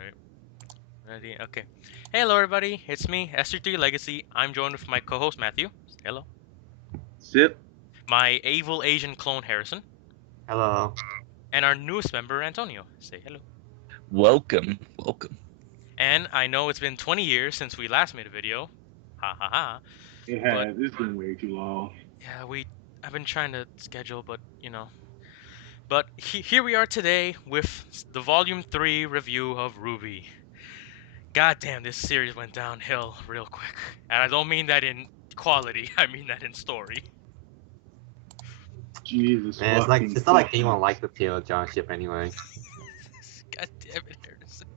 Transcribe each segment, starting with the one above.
Alright. Ready? Okay. Hey, hello, everybody. It's me, SR3 Legacy. I'm joined with my co-host, Matthew. Hello. Sip. My evil Asian clone, Harrison. Hello. And our newest member, Antonio. Say hello. Welcome. And I know it's been 20 years since we last made a video. Ha ha ha. It But- has. It's been way too long. Yeah, I've been trying to schedule, but, you know. But here we are today with the Volume 3 review of RWBY. God damn, this series went downhill real quick. And I don't mean that in quality, I mean that in story. Jesus. Man, fucking it's not like Christ. anyone liked the Taylor John ship anyway. God damn it, Harrison.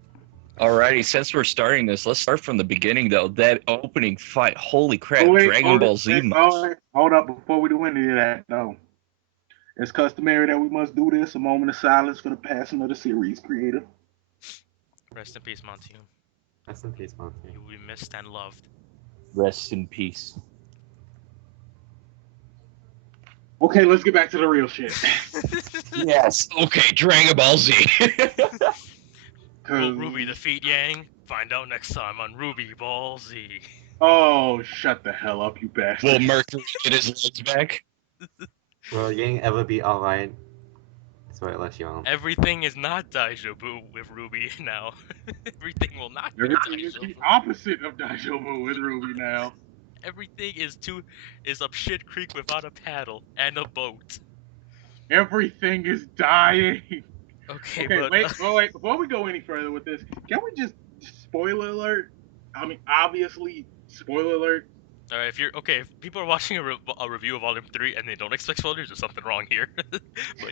Alrighty, since we're starting this, let's start from the beginning though. That opening fight, holy crap! Oh, wait, Dragon Ball Z. hold up before we do any of that though. It's customary that we must do this. A moment of silence for the passing of the series creator. Rest in peace, Monty. Rest in peace, Monty. You will be missed and loved. Rest in peace. Okay, let's get back to the real shit. Yes. Okay, Dragon Ball Z. Will RWBY defeat Yang? Find out next time on RWBY Ball Z. Oh, shut the hell up, you bastard. Will Mercury get his legs back? Will Yang ever be alright? That's what I let you on. Everything is not Daijobu with RWBY now. Everything will not be Everything is the Daijobu. opposite of Daijoubu with RWBY now. Everything is up shit creek without a paddle and a boat. Everything is dying. Okay, Okay, but wait. Before we go any further with this, can we just spoiler alert? I mean, obviously, spoiler alert. alright, if people are watching a review of Volume 3 and they don't expect spoilers, there's something wrong here. But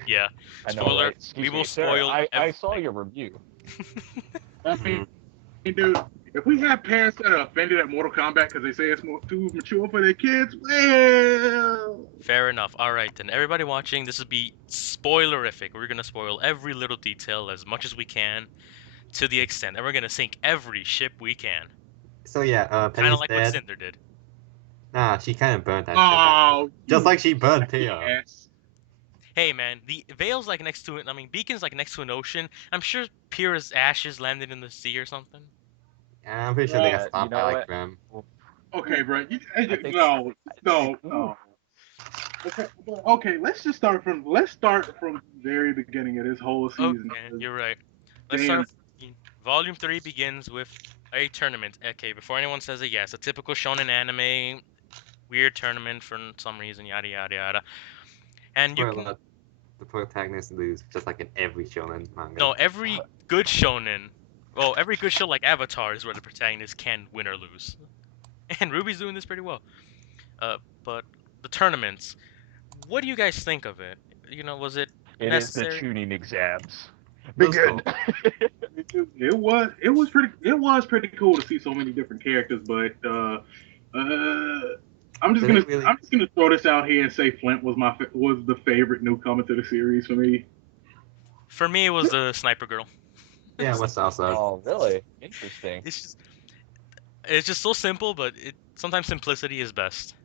yeah, I know, spoiler. right? Excuse We will me, sir, spoil. I saw your review. I mean, dude, if we have parents that are offended at Mortal Kombat because they say it's too mature for their kids, well, Fair enough. All right, then. Everybody watching, this will be spoilerific. We're gonna spoil every little detail as much as we can, to the extent, and we're gonna sink every ship we can. So yeah, Kind Penny's of like what dead. Cinder did. Nah, she kind of burnt that oh, ship. Just like she burned Taylor. yes. Hey, man, the Vale's like next to it. I mean, Beacon's like next to an ocean. I'm sure Pyrrha's ashes landed in the sea or something. I'm pretty sure they got You stopped know by like what? them. Okay, bro. think- No. Okay. Let's start from the very beginning of this whole season. Okay, you're right. Let's Damn. start. Volume 3 begins with a tournament. Okay, before anyone says it, yes, a typical shonen anime, weird tournament for some reason, yada yada yada. And you Spoiler, can the protagonist lose, just like in every shonen manga. no every good shonen, well, every good show like Avatar is where the protagonist can win or lose, and Ruby's doing this pretty well. But the tournaments, what do you guys think of it? You know, was it It is the necessary? tuning exams. Let's Begin. go. It was pretty cool to see so many different characters, but I'm just gonna throw this out here and say Flint was the favorite newcomer to the series for me. For me, it was the sniper girl. Yeah, what's also? Oh, really? Interesting. It's just so simple, but sometimes simplicity is best.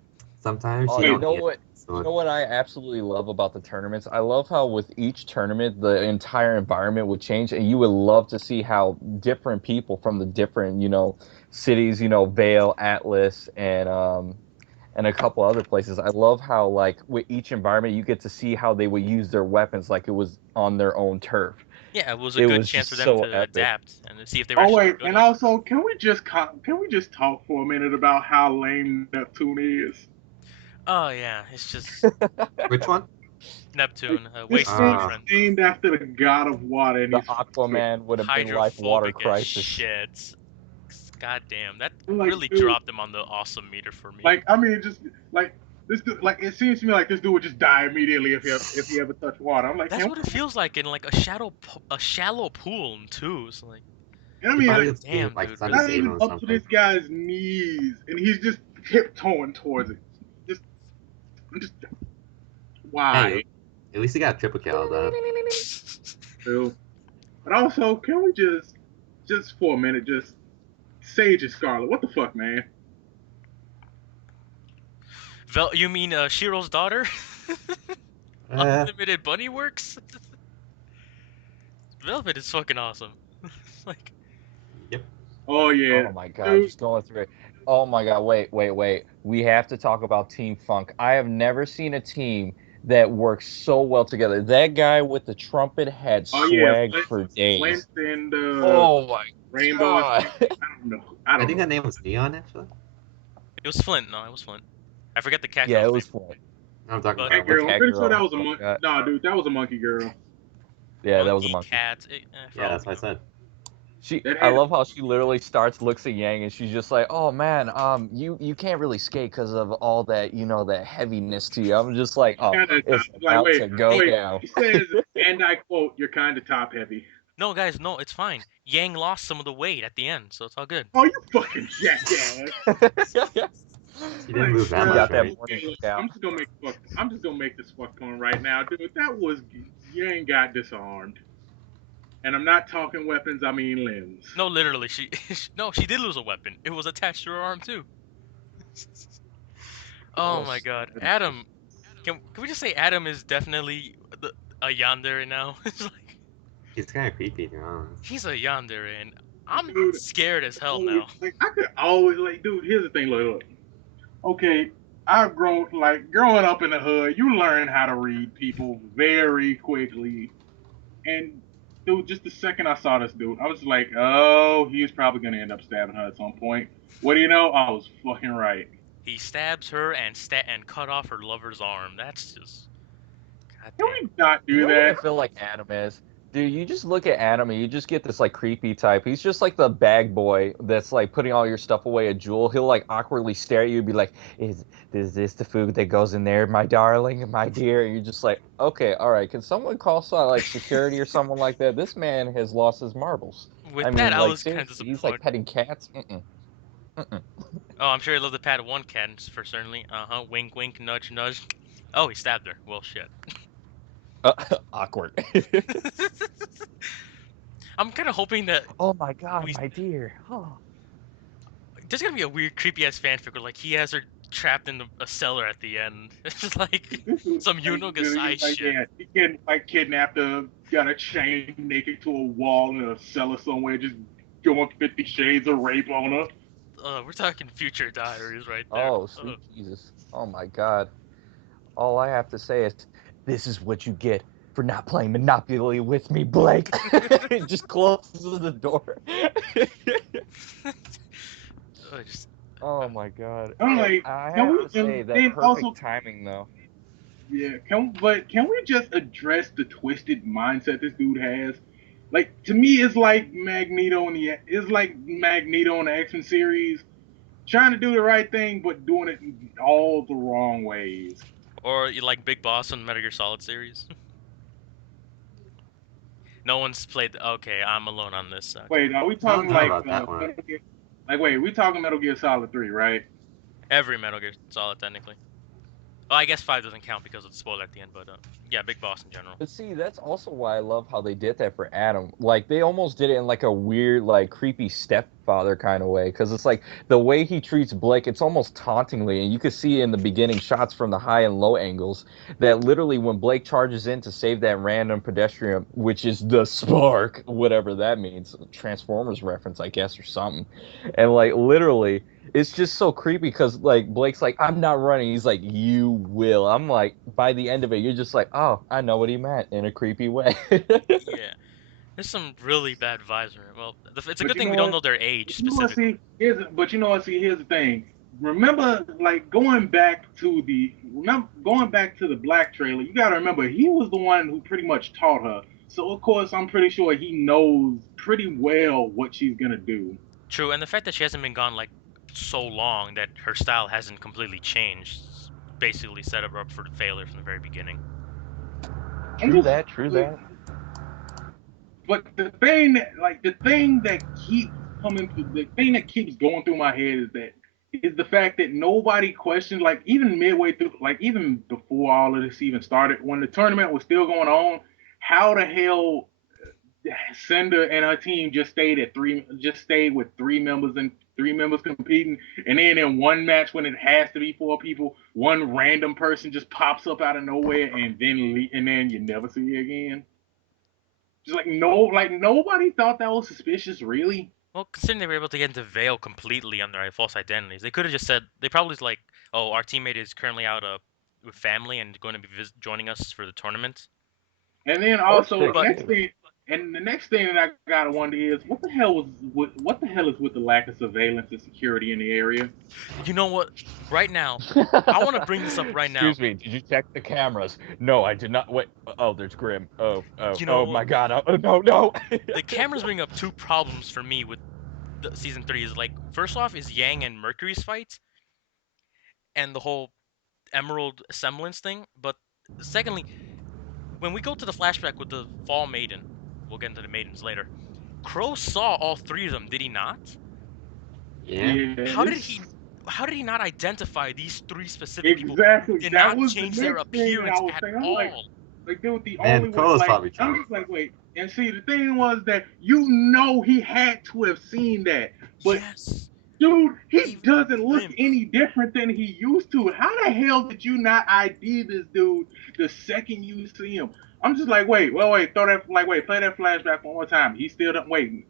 Sometimes Oh, you you don't know need what? it, You so- know what I absolutely love about the tournaments? I love how with each tournament, the entire environment would change, and you would love to see how different people from the different, cities, Vale, Atlas, and a couple other places. I love how, like, with each environment, you get to see how they would use their weapons like it was on their own turf. Yeah, it was a It good was chance for just them so to epic. adapt and see if they were Oh actually wait, good and at it. also, can we just talk for a minute about how lame Neptune is? Oh yeah, it's just Which one? Neptune, This Waste's thing is boyfriend. named after the god of water, and The he's Aquaman would have been like water Hydrophobic as crisis. shit. God damn, that Like, really dude, dropped him on the awesome meter for me. like, I mean, just like this dude, like it seems to me like this dude would just die immediately if he ever touched water. I'm like, That's can what it feels like in like a shallow pool too. So like, and I He mean, probably like, just gave, damn, like dude, Sunny not Saver even or up to something. this guy's knees, and he's just tiptoeing towards it. Just why? Hey, at least he got a triple kill out of that. True. But also, can we just for a minute, just Sage and Scarlet? What the fuck, man? You mean Shiro's daughter? Unlimited Bunny Works? Velvet is fucking awesome. Like, Oh yeah, Oh my god, dude. just going through it. Oh my god, wait. We have to talk about Team Funk. I have never seen a team that works so well together. That guy with the trumpet had Oh yeah, swag for Flint days. and Oh my Rainbow. god. I don't know. I I don't think know. her name was Neon actually. It was Flint. No, it was Flint. I forget the cat Yeah, it girl's name. was fun. I'm talking But Oh, Cat about. the girl. I'm cat pretty sure that girl. was a Oh monkey. god. Nah, dude, that was a monkey girl. Yeah, that was a monkey monkey. cat. For Yeah, all that's we what I know. said. That I had love how she literally starts, looks at Yang, and she's just like, "Oh man, you can't really skate because of all that, that heaviness to you." I'm just like, "Oh, kind of it's like about to go Hey, down." He says, and I quote, "You're kind of top heavy." no, guys, no, it's fine. Yang lost some of the weight at the end, so it's all good. Oh, you fucking jackass! She didn't Like, move that She much, got that right? morning okay, look, workout. I'm just gonna make this fuck point right now, dude. That was you ain't got disarmed, and I'm not talking weapons. I mean limbs. No, literally, no, she did lose a weapon. It was attached to her arm too. Oh Oh, my god, Adam. Can we just say Adam is definitely a yandere now? It's like He's kind of creepy, to be honest. he's a yandere, and I'm Dude, scared as hell always now. like I could always like, dude. Here's the thing, look. Okay, I've grown like growing up in the hood. You learn how to read people very quickly, and dude, just the second I saw this dude, I was like, oh, he's probably gonna end up stabbing her at some point. What do you know? I was fucking right. He stabs her and cut off her lover's arm. That's just Can goddamn. we not You do know what I that? feel like Adam is? Dude, you just look at Adam and you just get this like creepy type. He's just like the bag boy that's like putting all your stuff away at Jewel. He'll like awkwardly stare at you and be like, is this the food that goes in there, my darling, my dear? And you're just like, okay, all right. Can someone call like security or someone like that? This man has lost his marbles. With I that, mean, I like was kind of seriously, he's like disappointed. petting cats. Mm-mm. Oh, I'm sure he loved to pat one cat for certainly. Wink, wink, nudge, nudge. Oh, he stabbed her. Well, shit. Awkward. I'm kind of hoping that Oh my god, we my dear. Oh. there's gonna be a weird, creepy ass fanfic where like he has her trapped in a cellar at the end. It's just like This is some like, Yuno literally, Gasai like, shit. yeah, he can like kidnapped her, got a chain naked to a wall in a cellar somewhere, just going 50 Shades of Rape on her. We're talking future diaries right there. Oh, sweet Jesus. Oh my god. All I have to say is, this is what you get for not playing Monopoly with me, Blake. It just closes the door. Just, Oh my god. I'm like, I can have we? to And say that then also, perfect timing though. yeah, can we just address the twisted mindset this dude has? Like to me, it's like Magneto in the X Men series, trying to do the right thing but doing it in all the wrong ways. or you like Big Boss on Metal Gear Solid series. No one's played. Okay, I'm alone on this. Okay. Wait, are we I don't talking know like about that one. wait, we talking Metal Gear Solid 3, right? Every Metal Gear Solid technically. Well, I guess 5 doesn't count because of the spoiler at the end, but yeah, Big Boss in general. But see, that's also why I love how they did that for Adam. Like they almost did it in like a weird, like creepy stepfather kind of way. Because it's like the way he treats Blake, it's almost tauntingly, and you can see in the beginning shots from the high and low angles that literally when Blake charges in to save that random pedestrian, which is the spark, whatever that means, Transformers reference, I guess, or something, and like literally it's just so creepy because like Blake's like, I'm not running. He's like, you will. I'm like, by the end of it, you're just like, oh, I know what he meant in a creepy way. Yeah, there's some really bad vibes in it. Well, it's a But good you thing know we don't what? know their age You know what? specifically. Here's the thing. Remember, going back to the Black trailer. You got to remember, he was the one who pretty much taught her. So of course, I'm pretty sure he knows pretty well what she's gonna do. True, and the fact that she hasn't been gone like so long that her style hasn't completely changed basically set her up for failure from the very beginning. True that. True that. But the thing that keeps going through my head is the fact that nobody questioned, like even midway through, like even before all of this even started, when the tournament was still going on, how the hell Cinder and her team just stayed with three members competing, and then in one match when it has to be four people, one random person just pops up out of nowhere, and then you never see it again. Just like no, like nobody thought that was suspicious, really. Well, considering they were able to get into Vale completely under false identities, they could have just said they probably was like, "Oh, our teammate is currently out with family and going to be joining us for the tournament." And then Oh also shit! the But next thing, and the next thing that I gotta wonder is what the hell is with the lack of surveillance and security in the area? you know what? Right now, I want to bring this up right now. Excuse me. Did you check the cameras? No, I did not. Wait. Oh, there's Grim. You know Oh what? my God. Oh, no, no. The cameras bring up two problems for me with the season 3 is like first off is Yang and Mercury's fight and the whole Emerald semblance thing, but secondly, when we go to the flashback with the Fall Maiden, we'll get into the maidens later. Crow saw all three of them, did he not? Yeah. How did Yes. he how did he not identify these three specific people Exactly. did That not was the change their next thing that I appearance was at saying. I'm all? like, dude, the Man, only way, Crow is like, probably I'm drunk. just like, wait. And see, the thing was that you know he had to have seen that, but Yes. dude, he Even doesn't look Grim. any different than he used to. How the hell did you not ID this dude the second you see him? I'm just like, wait, throw that, like, wait, play that flashback one more time. He still don't, wait,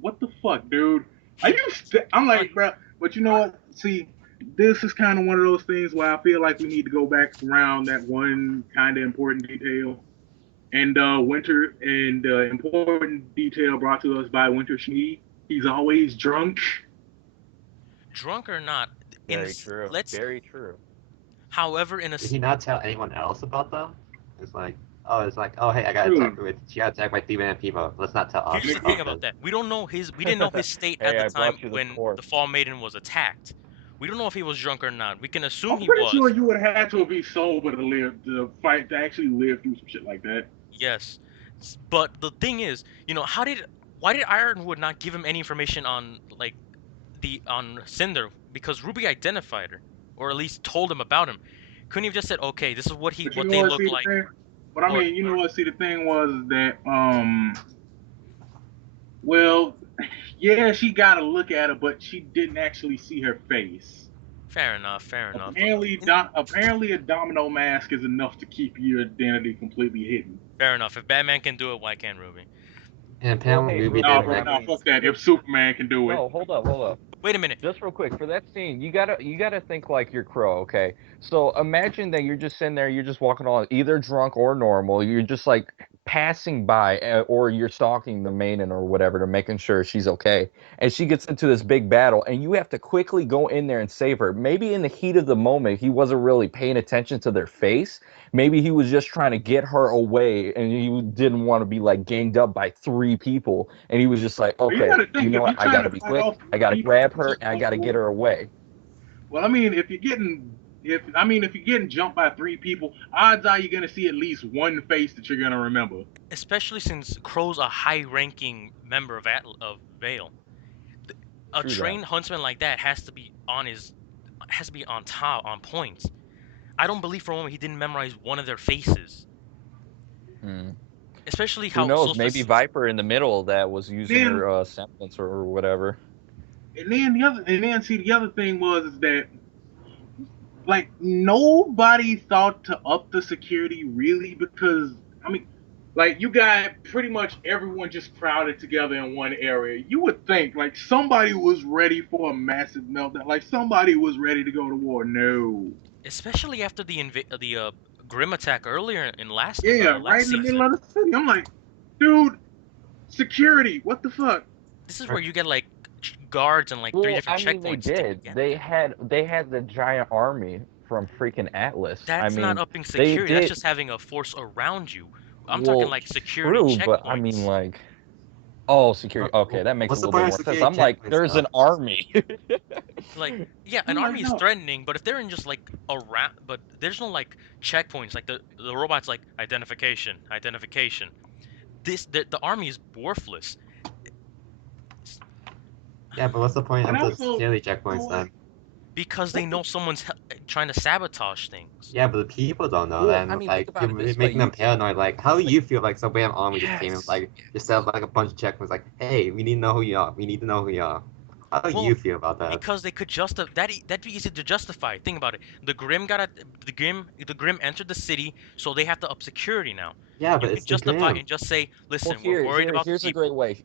what the fuck, dude? Are He you, I'm done. like, bro, but you know what? See, this is kind of one of those things where I feel like we need to go back around that one kind of important detail. And Winter, and important detail brought to us by Winter Schnee. He's always drunk. Drunk or not, Very true. let's Very true. however in a Did he not tell anyone else about them? It's like, oh hey, I got Dude, attacked with, she got attacked by 3 million people. Let's not tell here's others the nigga, thing about about this. that. We didn't know his state at Hey, the I time brought you the when the corpse. Fall Maiden was attacked. We don't know if he was drunk or not. We can assume I'm he pretty sure was. you would have had to be sober to live, to fight, to actually live through some shit like that. Yes. But the thing is, why did Ironwood not give him any information on like the on Cinder? Because Ruby identified her, or at least told him about him. Couldn't he have just said, "Okay, this is But you what know they what? look See the like," thing. But I or mean, you know what? See the thing was that well, yeah, she got to look at her, but she didn't actually see her face. fair enough, fair enough. Apparently, a domino mask is enough to keep your identity completely hidden. Fair enough. If Batman can do it, why can't Ruby? And Well, apparently hey, Ruby Ruby, Nah, didn't bro, I like. nah, mean, fuck that. If Superman can do it, no, hold up. Wait a minute. Just real quick for that scene, you gotta think like you're Crow, okay? So imagine that you're just sitting there, you're just walking along, either drunk or normal. You're just like passing by, or you're stalking the maiden or whatever to making sure she's okay. And she gets into this big battle, and you have to quickly go in there and save her. Maybe in the heat of the moment, he wasn't really paying attention to their face. Maybe he was just trying to get her away, and he didn't want to be like ganged up by three people. And he was just like, but you okay, got to you think know if what? you're I trying got to to be fight quick. off I got to people grab her, and I got to get her away. well, I mean, if you're getting jumped by three people, odds are you're gonna see at least one face that you're gonna remember. Especially since Crow's a high-ranking member of Vale. A True that. trained huntsman like that has to be on top, on point. I don't believe for a moment he didn't memorize one of their faces. Hmm. Especially Who how knows? Maybe Viper in the middle that was using Then her semblance or whatever. see the other thing was is that like nobody thought to up the security really because I mean like you got pretty much everyone just crowded together in one area. You would think like somebody was ready for a massive meltdown, like somebody was ready to go to war. No. especially after the Grim attack earlier Yeah, right last in the season. middle of the city. I'm like, dude, security, what the fuck? This is where you get like guards and like three Well, different I mean, they checkpoints to did. get They there. had the giant army from freaking Atlas. I That's not mean, upping they security. That's did. just having a force around you. I'm talking Well, like security true, but I mean, checkpoints. like, oh, security. Okay, that makes a What's the little bit point of more sense. security I'm like, checkpoints there's though? an army. Like, yeah, an I'm army like, is no. threatening, but if they're in just like around, but there's no like checkpoints. Like the robot's like identification, identification. The army is worthless Yeah, but what's the point And of the also, security you know checkpoints what? then? because they What the know someone's trying to sabotage things. Yeah, but the people don't know Well, I then. mean, think Like, about you're it this way. making them You paranoid. Like, how do like, you feel like some random army just came in, Yes. like, just set up like a bunch of checkpoints, like, hey, we need to know who you are. We need to know who you are. How do Well, you feel about that? because they could justify that'd be easy to justify. Think about it. The Grim entered the city, so they have to up security now. Yeah, You but could it's the justify Grim. and just say, well, "Listen, we're worried about the here's a great people." way.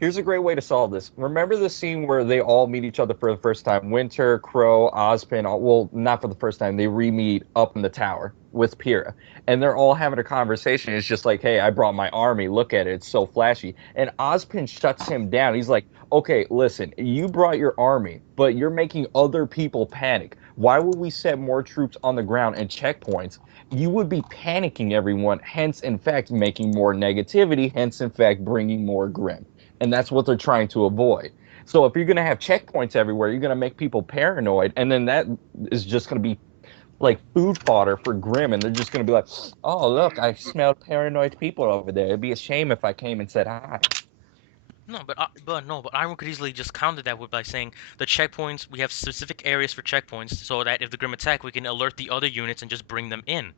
Here's a great way to solve this. Remember the scene where they all meet each other for the first time? Winter, Crow, Ozpin, well, not for the first time. They re-meet up in the tower with Pyrrha. And they're all having a conversation. It's just like, hey, I brought my army. Look at it. It's so flashy. And Ozpin shuts him down. He's like, okay, listen, you brought your army, but you're making other people panic. Why would we set more troops on the ground and checkpoints? You would be panicking everyone, hence, in fact, making more negativity, hence, in fact, bringing more Grim. And that's what they're trying to avoid. So if you're going to have checkpoints everywhere, you're going to make people paranoid, and then that is just going to be like food fodder for Grim, and they're just going to be like, oh, look, I smelled paranoid people over there. It'd be a shame if I came and said hi. No, but Iron could easily just counter that with by saying the checkpoints. We have specific areas for checkpoints, so that if the Grim attack, we can alert the other units and just bring them in.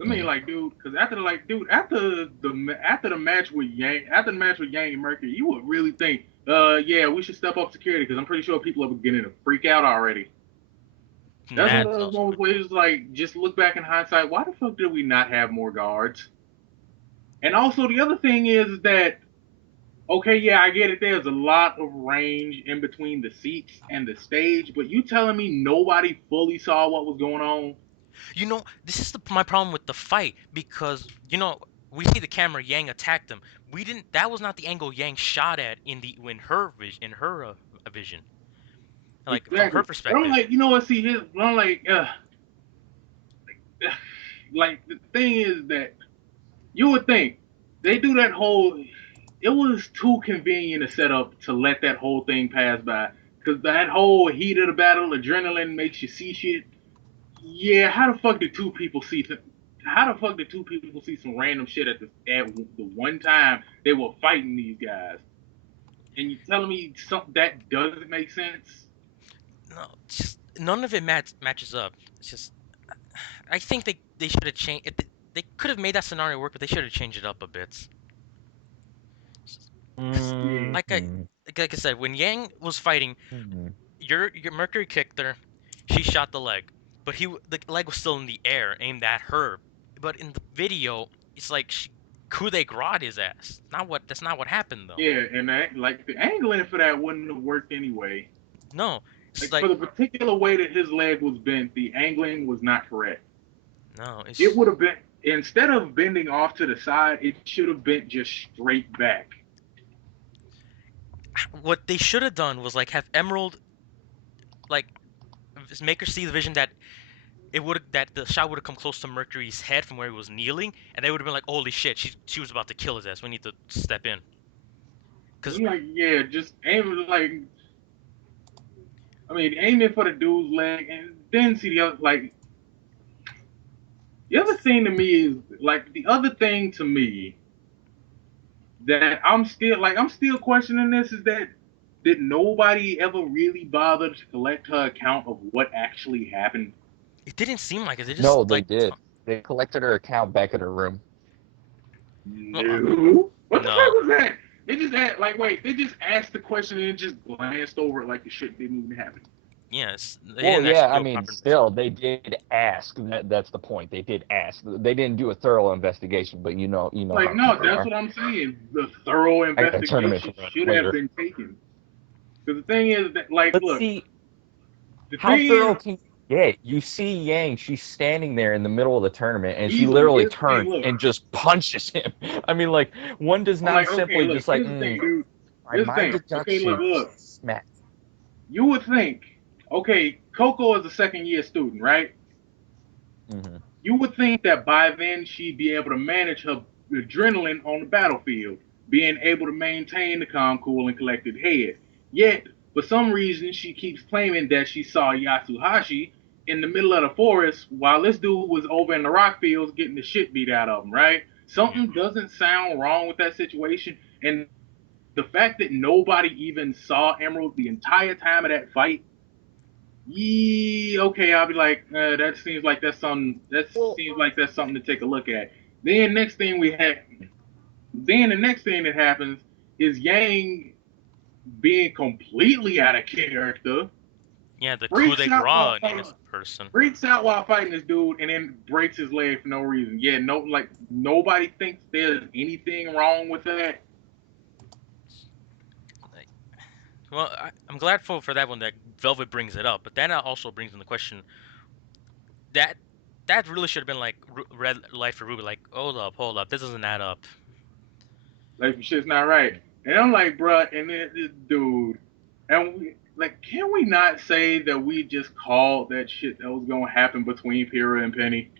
I mean, like, dude, because after the match with Yang, and Mercury, you would really think, yeah, we should step up security because I'm pretty sure people are beginning to freak out already. That's one of those moments where it's like, just look back in hindsight, why the fuck did we not have more guards? And also, the other thing is that, okay, yeah, I get it. There's a lot of range in between the seats and the stage, but you telling me nobody fully saw what was going on? You know, this is my problem with the fight because we see the camera Yang attacked him. We didn't. That was not the angle Yang shot at in her vision. Like Exactly. from her perspective. But I'm like, you know what? See, I'm like, like the thing is that you would think they do that whole. It was too convenient a setup to let that whole thing pass by because that whole heat of the battle, adrenaline makes you see shit. Yeah, how the fuck did two people see? How the fuck did two people see some random shit at the one time they were fighting these guys? And you telling me something that doesn't make sense? No, just none of it matches up. It's just I think they should have changed it. They could have made that scenario work, but they should have changed it up a bit. Mm-hmm. Like I said, when Yang was fighting, your Mercury kicked her. She shot the leg, but the leg was still in the air, aimed at her. But in the video, it's like she coup de grace his ass. That's not what happened though. Yeah, and that, like the angling for that wouldn't have worked anyway. No, it's Like for the particular way that his leg was bent, the angling was not correct. No, it would have been, instead of bending off to the side, it should have bent just straight back. What they should have done was like have Emerald, like, make her see the vision that the shot would have come close to Mercury's head from where he was kneeling, and they would have been like, "Holy shit, she was about to kill his ass. We need to step in." Cause like, yeah, just aim like, I mean, aim it for the dude's leg, and then see the other. Like, the other thing to me is like the other thing to me that I'm still questioning this is that did nobody ever really bother to collect her account of what actually happened? It didn't seem like it. They just No, they did. They collected her account back at her room. No. What the fuck was that? They just they just asked the question and just glanced over it like the shit didn't even happen. Yes. Well, yeah, I mean, still, they did ask. That's the point. They did ask. They didn't do a thorough investigation, but you know. Like, no, that's what I'm saying. The thorough investigation should have been taken. Because the thing is that, like, look. See, how thorough can you get? You see Yang, she's standing there in the middle of the tournament, and she literally turns and just punches him. I mean, like, one does not simply just like, my deduction, smack. You would think, okay, Coco is a second-year student, right? Mm-hmm. You would think that by then she'd be able to manage her adrenaline on the battlefield, being able to maintain the calm, cool, and collected head. Yet, for some reason, she keeps claiming that she saw Yasuhashi in the middle of the forest while this dude was over in the rock fields getting the shit beat out of him, right? Something doesn't sound wrong with that situation, and the fact that nobody even saw Emerald the entire time of that fight, okay, I'll be like, that seems like that's something. Seems like that's something to take a look at. Then the next thing that happens is Yang being completely out of character. Yeah, the coup de grace in this person. Freaks out while fighting this dude and then breaks his leg for no reason. Yeah, nobody thinks there's anything wrong with that. Well, I'm glad for that one that Velvet brings it up, but that also brings in the question that that really should have been like red light for Ruby. Like, hold up, this doesn't add up. Like some shit's not right. And I'm like, bruh, and then this dude, and we like, can we not say that we just called that shit that was gonna happen between Pyrrha and Penny?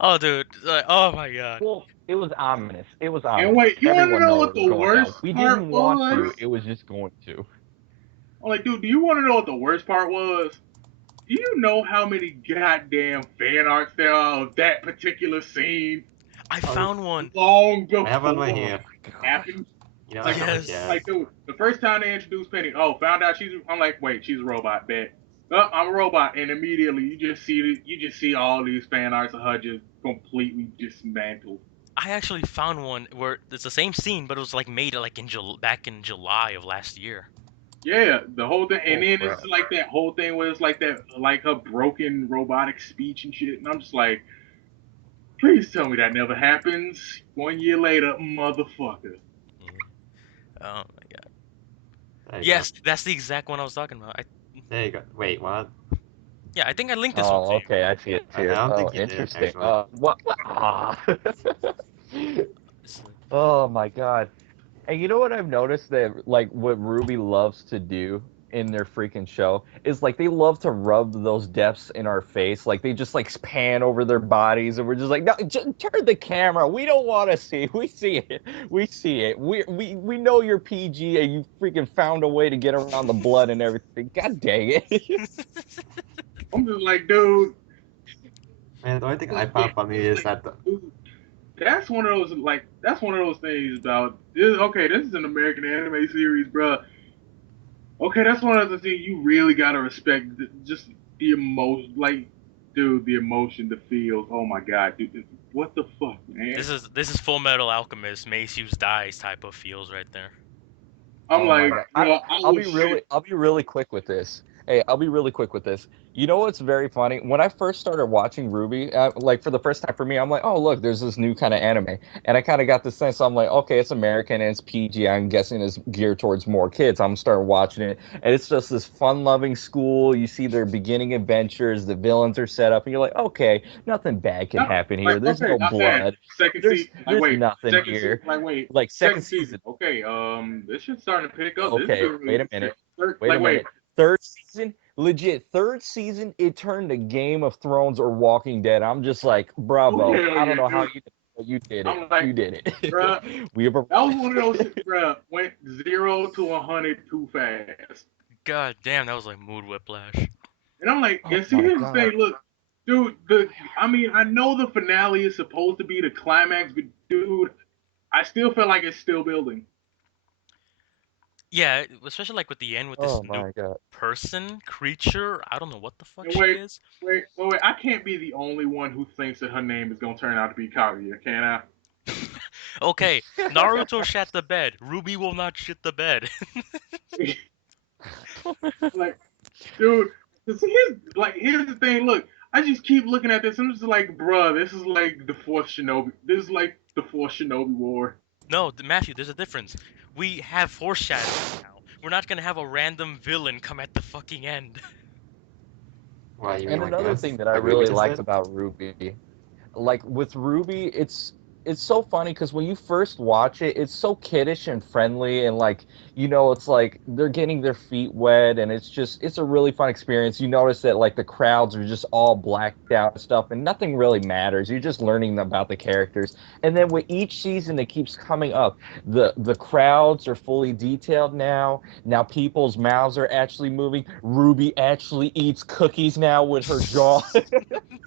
Oh, dude, like, oh my god. Well, it was ominous. It was And ominous. wait, you want to Everyone know knew what it was the going down. worst We part didn't want was? to. It was just going to. I'm like, dude, do you want to know what the worst part was? Do you know how many goddamn fan arts there are of that particular scene I Oh, found one. long I have one right before here. it happened? You know, I Like, have it, Yes. yeah. like, dude, the first time they introduced Penny, found out she's. I'm like, wait, she's a robot. Bet. Oh, I'm a robot, and immediately you just see all these fan arts of her just completely dismantled. I actually found one where it's the same scene, but it was like made like back in July of last year. Yeah, the whole thing, and Oh, then crap. it's like that whole thing where it's like that, like her broken robotic speech and shit, and I'm just like, please tell me that never happens. 1 year later, motherfucker. Yeah. Oh my god. There you Yes, that's the exact one I was talking about. go. There you go. Wait, what? Yeah, I think I linked this one to Oh, you. okay. I see it I here. don't Oh, think you did, interesting. actually. What? Ah. It's like- Oh my God. And you know what I've noticed that like what Ruby loves to do in their freaking show is like they love to rub those depths in our face. Like they just like pan over their bodies and we're just like, no, just turn the camera. We don't want to see. We see it. We see it. We know you're PG and you freaking found a way to get around the blood and everything. God dang it. I'm just like, dude, Man, the only thing I like, yeah, found funny it's is like, that dude, that's one of those things about this. Okay, this is an American anime series, bro. Okay, that's one of the things you really gotta respect. Just the emotion, like, dude, the emotion, the feels. Oh my god, dude, what the fuck, man? this is Full Metal Alchemist, Mace use dies type of feels right there. I'm Oh my like, God. bro, I was shit. I'll be really quick with this. Hey, I'll be really quick with this. You know what's very funny? When I first started watching Ruby, like for the first time for me, I'm like, oh look, there's this new kind of anime, and I kind of got this sense. I'm like, okay, it's American and it's PG. I'm guessing it's geared towards more kids. I'm starting watching it, and it's just this fun-loving school. You see their beginning adventures. The villains are set up, and you're like, okay, nothing bad can No, happen here. like, There's okay, no not bad. blood. Second season, like, There's wait, nothing second season, here. like, wait, Like second second season. season. Okay, this shit's starting to pick up. This is Okay, getting wait really a minute. Wait a like, wait, minute. Third season, legit. Third season, it turned to Game of Thrones or Walking Dead. I'm just like, oh bravo. hell I don't yeah, know how dude. you did it, but you did it. I'm like, You did bruh, it. We have that was one of those arrived. shit, bruh, went 0 to 100 too fast. God damn, that was like mood whiplash. And I'm like, Oh and see, my here's the god. thing, look, dude, I mean, I know the finale is supposed to be the climax, but dude, I still feel like it's still building. Yeah, especially like with the end with this Oh new my god. person creature. I don't know what the fuck And she wait, is. wait, I can't be the only one who thinks that her name is gonna turn out to be Kaguya, can I? Okay, Naruto shat the bed. Ruby will not shit the bed. Like, dude, 'cause here's the thing. Look, I just keep looking at this. I'm just like, bruh, this is like the fourth Shinobi. This is like the fourth Shinobi War. No, Matthew, there's a difference. We have foreshadowing now. We're not gonna have a random villain come at the fucking end. why you mean And like another this? thing that I Like Ruby really just liked did? about Ruby, like with Ruby, it's so funny because when you first watch it, it's so kiddish and friendly and like it's like they're getting their feet wet and it's a really fun experience. You notice that like the crowds are just all blacked out and stuff and nothing really matters. You're just learning about the characters. And then with each season that keeps coming up, the crowds are fully detailed now. Now people's mouths are actually moving. Ruby actually eats cookies now with her jaw.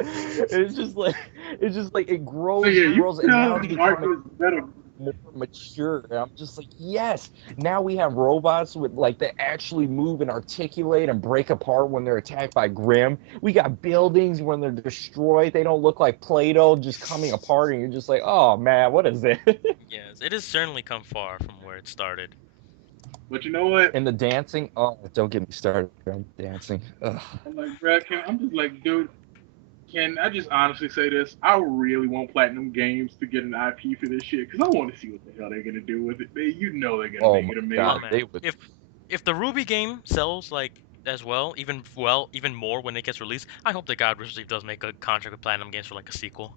It's just like it So grows yeah, and you grows, and now tell it's the becoming arc is better. more mature. And I'm just like, yes, now we have robots with like that actually move and articulate and break apart when they're attacked by Grim. We got buildings when they're destroyed; they don't look like Play-Doh just coming apart, and you're just like, oh man, what is this? Yes, it has certainly come far from where it started. But you know what? And the dancing, oh, don't get me started on dancing. Ugh. I'm like, bruh, I'm just like, dude, can I just honestly say this? I really want Platinum Games to get an IP for this shit because I want to see what the hell they're gonna do with it. You know they're gonna Oh make my it amazing. Oh god, man, they would. if if the RWBY game sells like as well, even more when it gets released, I hope that God Received does make a contract with Platinum Games for like a sequel.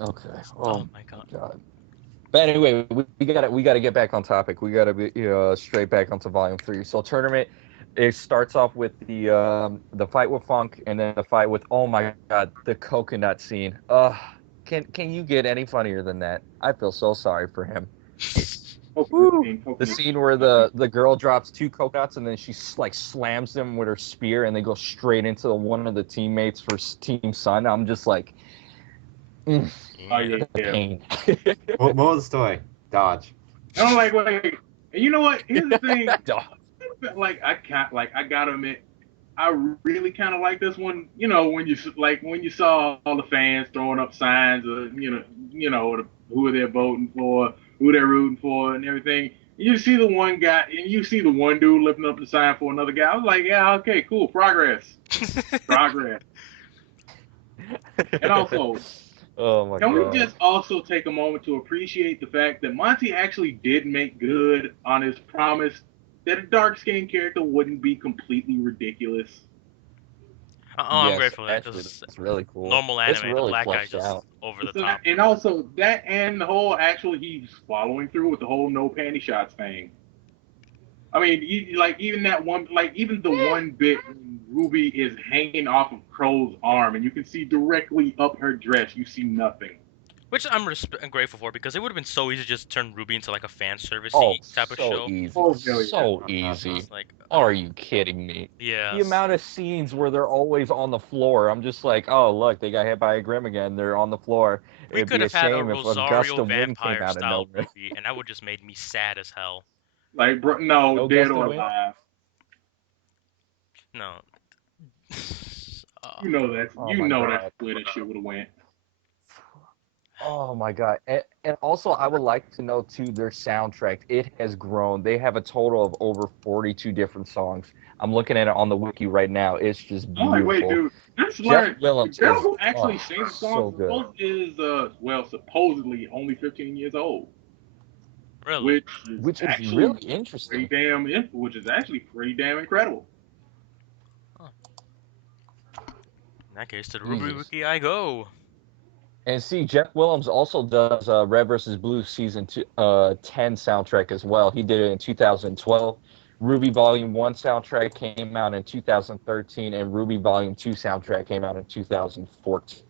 Okay. Oh Oh my god. God. But anyway, we gotta get back on topic. We gotta be straight back onto Volume 3. So tournament, it starts off with the fight with Funk, and then the fight with, oh my God, the coconut scene. Can you get any funnier than that? I feel so sorry for him. Woo. The scene where the girl drops 2 coconuts and then she like slams them with her spear and they go straight into one of the teammates for Team Sun. I'm just like, Oh yeah. the pain. What was the story? Dodge. And I'm like, and you know what? Here's the thing. Dog. Like I gotta admit, I really kind of like this one. You know, when you saw all the fans throwing up signs of who they're voting for, who they're rooting for, and everything. You see the one guy, and you see the one dude lifting up the sign for another guy. I was like, yeah, okay, cool, progress. And also, Oh my can God. we just also take a moment to appreciate the fact that Monty actually did make good on his promise that a dark-skinned character wouldn't be completely ridiculous? I'm Yes, grateful for that actually, because that's really cool. normal It's anime, the really black guy's fleshed just out. over the So top. and also that, and the whole actually he's following through with the whole no panty shots thing. I mean, even that one, even the one bit when Ruby is hanging off of Crow's arm, and you can see directly up her dress. You see nothing. Which I'm grateful for because it would have been so easy to just turn RWBY into like a fan Oh, servicey type of so show. easy. Oh, hell yeah. So easy. It's like, Are you kidding me? yeah. The amount of scenes where they're always on the floor, I'm just like, oh, look, they got hit by a Grim again. They're on the floor. We It'd could be a have had a shame if a gust Rosario of wind came vampire out of style nowhere. RWBY, and that would just made me sad as hell. Like, bro, no, No dead gust of or wind? alive. No. You know that's Oh my that's God. where that shit would have went. Oh my God. And also, I would like to know too, their soundtrack. It has grown. They have a total of over 42 different songs. I'm looking at it on the wiki right now. It's just I'm like, wait, beautiful. dude, just Jeff learned the Willems girl is who actually sings the so song good. is supposedly only 15 years old, Really? which is Which is actually really interesting. which is actually pretty damn incredible. In that case, to the RWBY Jesus. wiki I go. And see, Jeff Willems also does Red vs. Blue season 10 soundtrack as well. He did it in 2012. RWBY Volume 1 soundtrack came out in 2013, and RWBY Volume 2 soundtrack came out in 2014.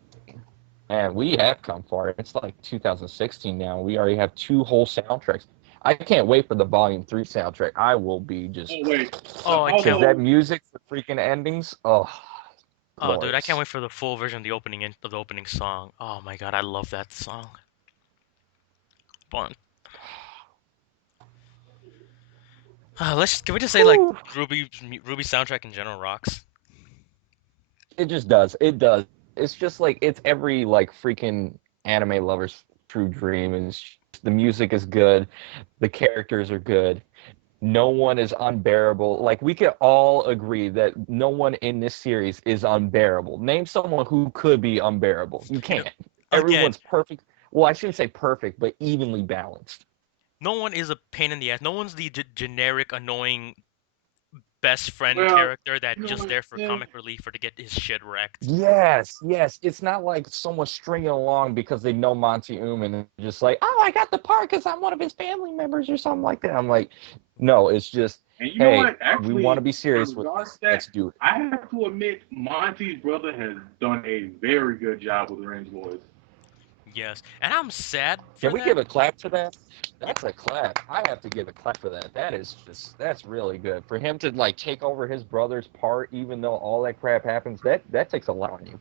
And we have come far. It's like 2016 now. We already have 2 whole soundtracks. I can't wait for the Volume 3 soundtrack. I will be just. Oh wait, Oh, I Because can't. that music for freaking endings. Oh, Oh, dude, I can't glorious. wait for the full version of the opening song. Oh my god, I love that song. Fun. Can we just say like Whew. RWBY soundtrack in general rocks? It just does. It does. It's just like it's every like freaking anime lover's true dream. Is the music is good, the characters are good. No one is unbearable. Like we can all agree that no one in this series is unbearable. Name someone who could be unbearable. You No, can't. again, Everyone's perfect. Well, I shouldn't say perfect, but evenly balanced. no one is a pain in the ass. No one's the generic annoying best friend well, character that you know just what? there for comic relief or to get his shit wrecked. Yes, yes. It's not like someone stringing along because they know Monty Uman and just like, oh, I got the part because I'm one of his family members or something like that. I'm like, no, it's just, And you know hey, what? we want to Actually, be in serious with regards to this. that, Let's do it. I have to admit, Monty's brother has done a very good job with the Range Boys. Yes, and I'm sad Can for we that. give a clap to that? Yeah, That's a clap. I have to give a clap for that. That is just, that's really good. For him to like take over his brother's part, even though all that crap happens, that takes a lot on you.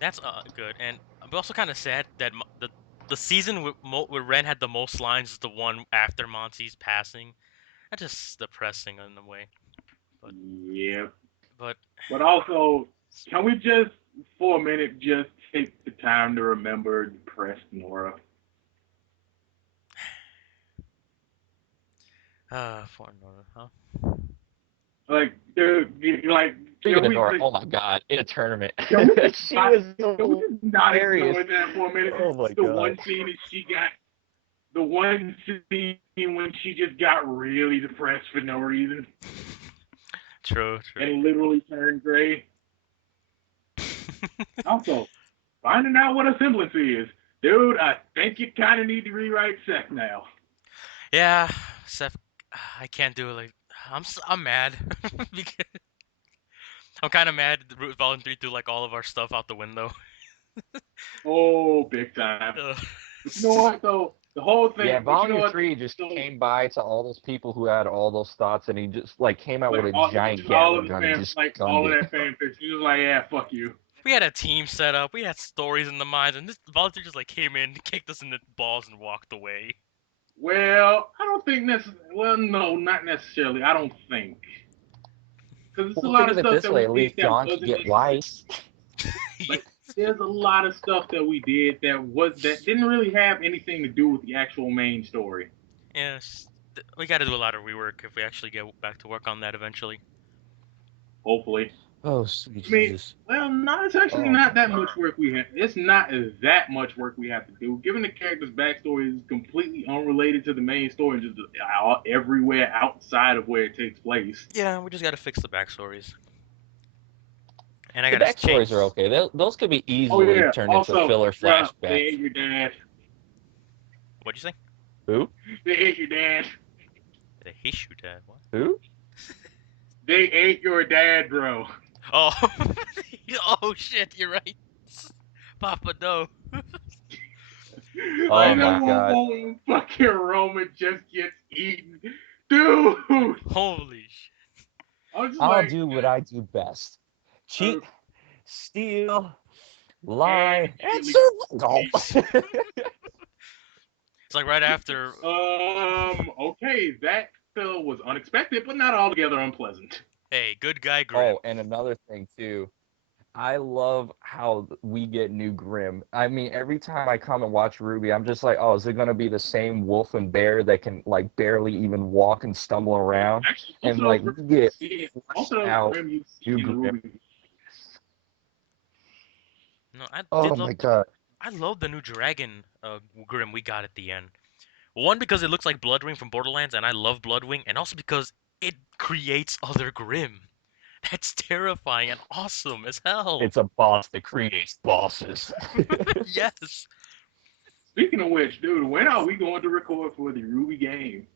that's good. And I'm also kind of sad that the season where Ren had the most lines is the one after Monty's passing. That's just depressing in a way. But Yeah, but but also, can we just for a minute just take the time to remember depressed Nora? for another, huh? Like, dude, like, Speaking can of we Nora, like, oh my God, in a tournament, can we just she not, was can we just not hilarious. ignore that for a minute? Oh my The God. one scene that she got the one scene when she just got really depressed for no reason True. and literally turned gray. Also, finding out what a semblance is. Dude, I think you kind of need to rewrite Seth now. Yeah, Seth, I can't do it. Like, I'm mad because I'm kind of mad. The Volume 3 threw like all of our stuff out the window. Oh, big time. Ugh. But you know what, though? The whole thing, Yeah, but you know Volume what? 3 just So, came by to all those people who had all those thoughts, and he just like came out with like, a just giant all of Gatling the gun and fans, just like, gunned all of it. that fan fiction. He was like, yeah, fuck you. We had a team set up. We had stories in the minds, and this Volume 3 just like came in, kicked us in the balls, and walked away. Well, I don't think necessarily. Well, no, not necessarily. I don't think. Because it's a Well, lot think of of it stuff this that way: we at did least that John could wasn't get necessarily. Weiss. Like, there's a lot of stuff that we did that didn't really have anything to do with the actual main story. Yes, we got to do a lot of rework if we actually get back to work on that eventually. Hopefully. Oh, sweet I mean, Jesus. well, no, it's actually Oh not my that God. much work we have. It's not that much work we have to do. Given the character's backstory is completely unrelated to the main story, and just everywhere outside of where it takes place. Yeah, we just got to fix the backstories, and I The got to change. backstories are okay. Those could be Oh easily yeah. turned into Also, filler yeah, they flashbacks. ate your dad. What'd you say? Who? They ate your dad. Did I hate you, Dad? What? Who? They ate your dad, bro. Oh, oh shit! You're right. Papa, no. Oh Like Oh that my man, one God. moment fucking Roman just gets eaten. Dude! holy shit! I was just I'll like, do what I do best: cheat, uh, steal, and lie, and immediately survival. It's like right after. okay, that was unexpected, but not altogether unpleasant. Hey, good guy Grim. Oh, and another thing too. I love how we get new Grimm. I mean, every time I come and watch Ruby, I'm just like, oh, is it gonna be the same wolf and bear that can like barely even walk and stumble around? Actually, And like we get most fleshed of those out Grim you new see in the Grimm. Ruby. No, I Oh did love. my God. I love the new dragon Grim we got at the end. One because it looks like Bloodwing from Borderlands, and I love Bloodwing, and also because it creates other Grim. That's terrifying and awesome as hell. It's a boss that creates bosses. Yes. Speaking of which, dude, when are we going to record for the Ruby game?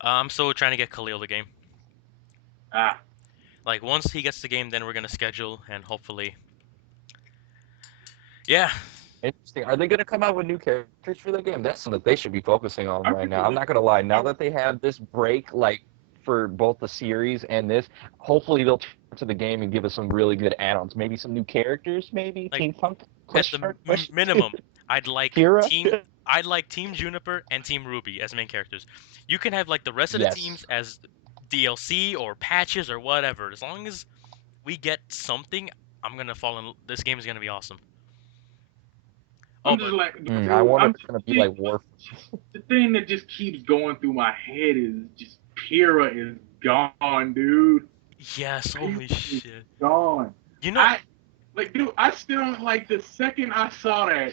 I'm still trying to get Khalil the game. Ah, Like once he gets the game, then we're gonna schedule and hopefully. Yeah. Interesting. Are they going to come out with new characters for the game? That's something they should be focusing on I right now. I'm really, not going to lie. Now I, that they have this break, like for both the series and this, hopefully they'll turn to the game and give us some really good add-ons. Maybe some new characters. Maybe Like Team Punk? at Question the mark? Question. minimum, I'd like Kira? team. I'd like Team Juniper and Team Ruby as main characters. You can have like the rest of the Yes. teams as DLC or patches or whatever. As long as we get something, I'm gonna fall in. This game is gonna be awesome. Oh, I'm just but like, I dude, wonder I'm if it's going to be like War. the thing that just keeps going through my head is just Kira is gone, dude. yes, holy Kira is shit. gone. You know, I like, dude. I still like the second I saw that,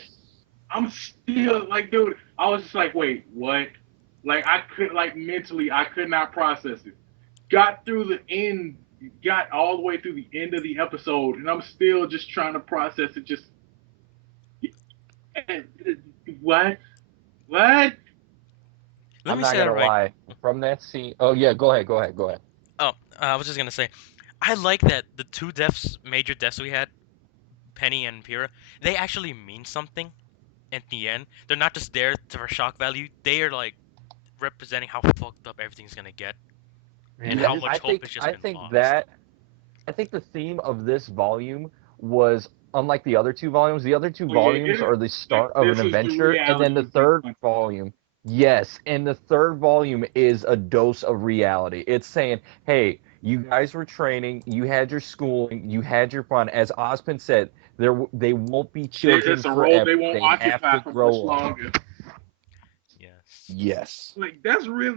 I'm still like, dude. I was just like, wait, what? Like, I could like mentally, I could not process it. Got through the end, got all the way through the end of the episode, and I'm still just trying to process it. Just what? What? let I'm me not say that going to right. lie. From that scene. Oh, yeah. Go ahead. Go ahead. Go ahead. Oh, I was just gonna say, I like that the two deaths, major deaths we had, Penny and Pyrrha, they actually mean something at the end. They're not just there for shock value. They are like representing how fucked up everything's gonna get and Yeah, how much I hope think has just I been think lost. that I think the theme of this volume was unlike the other two volumes. The other two Oh yeah, volumes are the like start of an this is the adventure, and then the reality third viewpoint. volume, yes, and the third volume is a dose of reality. It's saying, hey, you guys were training, you had your schooling, you had your fun. As Osmond said, they won't be children It's a role forever. they won't They have occupy to for much grow up. longer. Yes. Yes, Like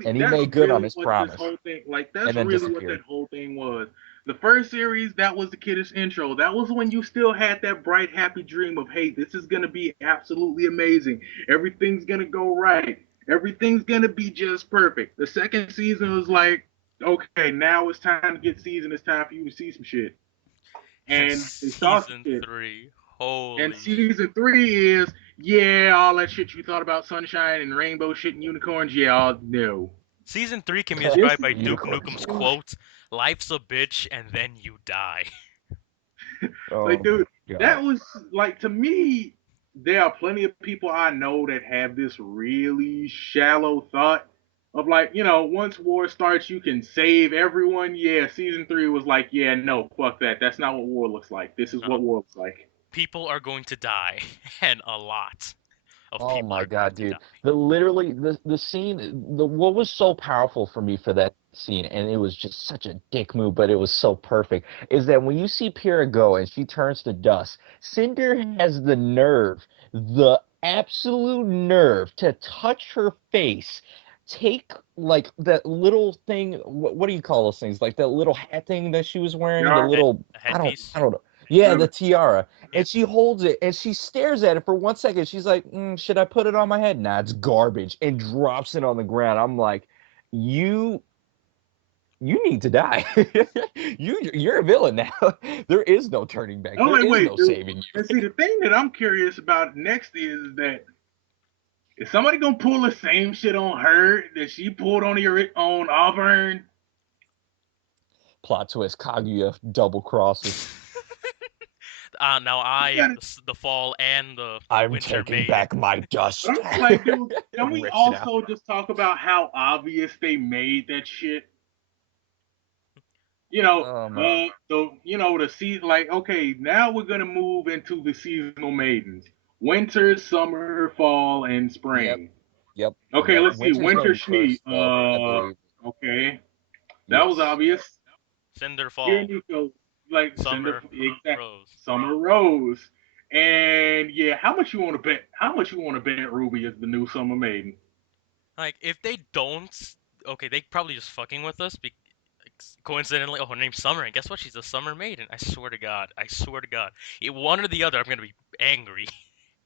and he made good on his what this promise, whole thing like and that's then really what disappeared. that whole thing was. The first series, that was the kiddish intro. That was when you still had that bright, happy dream of, hey, this is gonna be absolutely amazing. Everything's gonna go right. Everything's gonna be just perfect. The second season was like, okay, now it's time to get seasoned. It's time for you to see some shit. And And they saw some season shit. 3, And holy season 3 is, yeah, all that shit you thought about sunshine and rainbow shit and unicorns, yeah, no. Season 3 can be This described by Duke Unicorns. Nukem's quote, "Life's a bitch and then you die." like, Oh dude, my that god. was like, to me, there are plenty of people I know that have this really shallow thought of like, once war starts, you can save everyone. Yeah, season 3 was like, yeah, no, fuck that. That's not what war looks like. This is No, what war looks like. people are going to die, and a lot of Oh people my are going god, to dude. die. The scene what was so powerful for me for that scene, and it was just such a dick move, but it was so perfect, is that when you see Pyrrha go and she turns to dust, Cinder has the absolute nerve to touch her face, take like that little thing, what do you call those things? Like that little hat thing that she was wearing, the Yeah, Head, little a I headpiece. don't know. Yeah, yeah. the tiara, Yeah. and she holds it and she stares at it for 1 second. She's like, should I put it on my head? Nah, it's garbage, and drops it on the ground. I'm like, you you need to die. You're a villain now. There is no turning back. I'm There like, is wait, no dude. saving And you. see, the thing that I'm curious about next is that is somebody gonna pull the same shit on her that she pulled on Auburn? Plot twist: Kaguya double crosses. Now You I am gotta, the fall and the I'm winter taking maiden. back my but dust. I'm just like, dude, can we Rips it out. also just talk about how obvious they made that shit? Oh my. The season, like, okay, now we're gonna move into the seasonal maidens: winter, summer, fall, and Yep. spring. Yep. Okay, Yep. let's see, Winter's gonna winter be Schnee. first, though, I believe. Okay, that was Yes. obvious. Cinder Here fall, Nico, like Cinder, summer exact rose. Summer Rose, and yeah, how much you want to bet? How much you want to bet Ruby is the new Summer Maiden? Like if they don't, okay, they probably just fucking with us. Coincidentally, oh, her name's Summer, and guess what? She's a summer maiden. I swear to God. I swear to God. One or the other, I'm gonna be angry.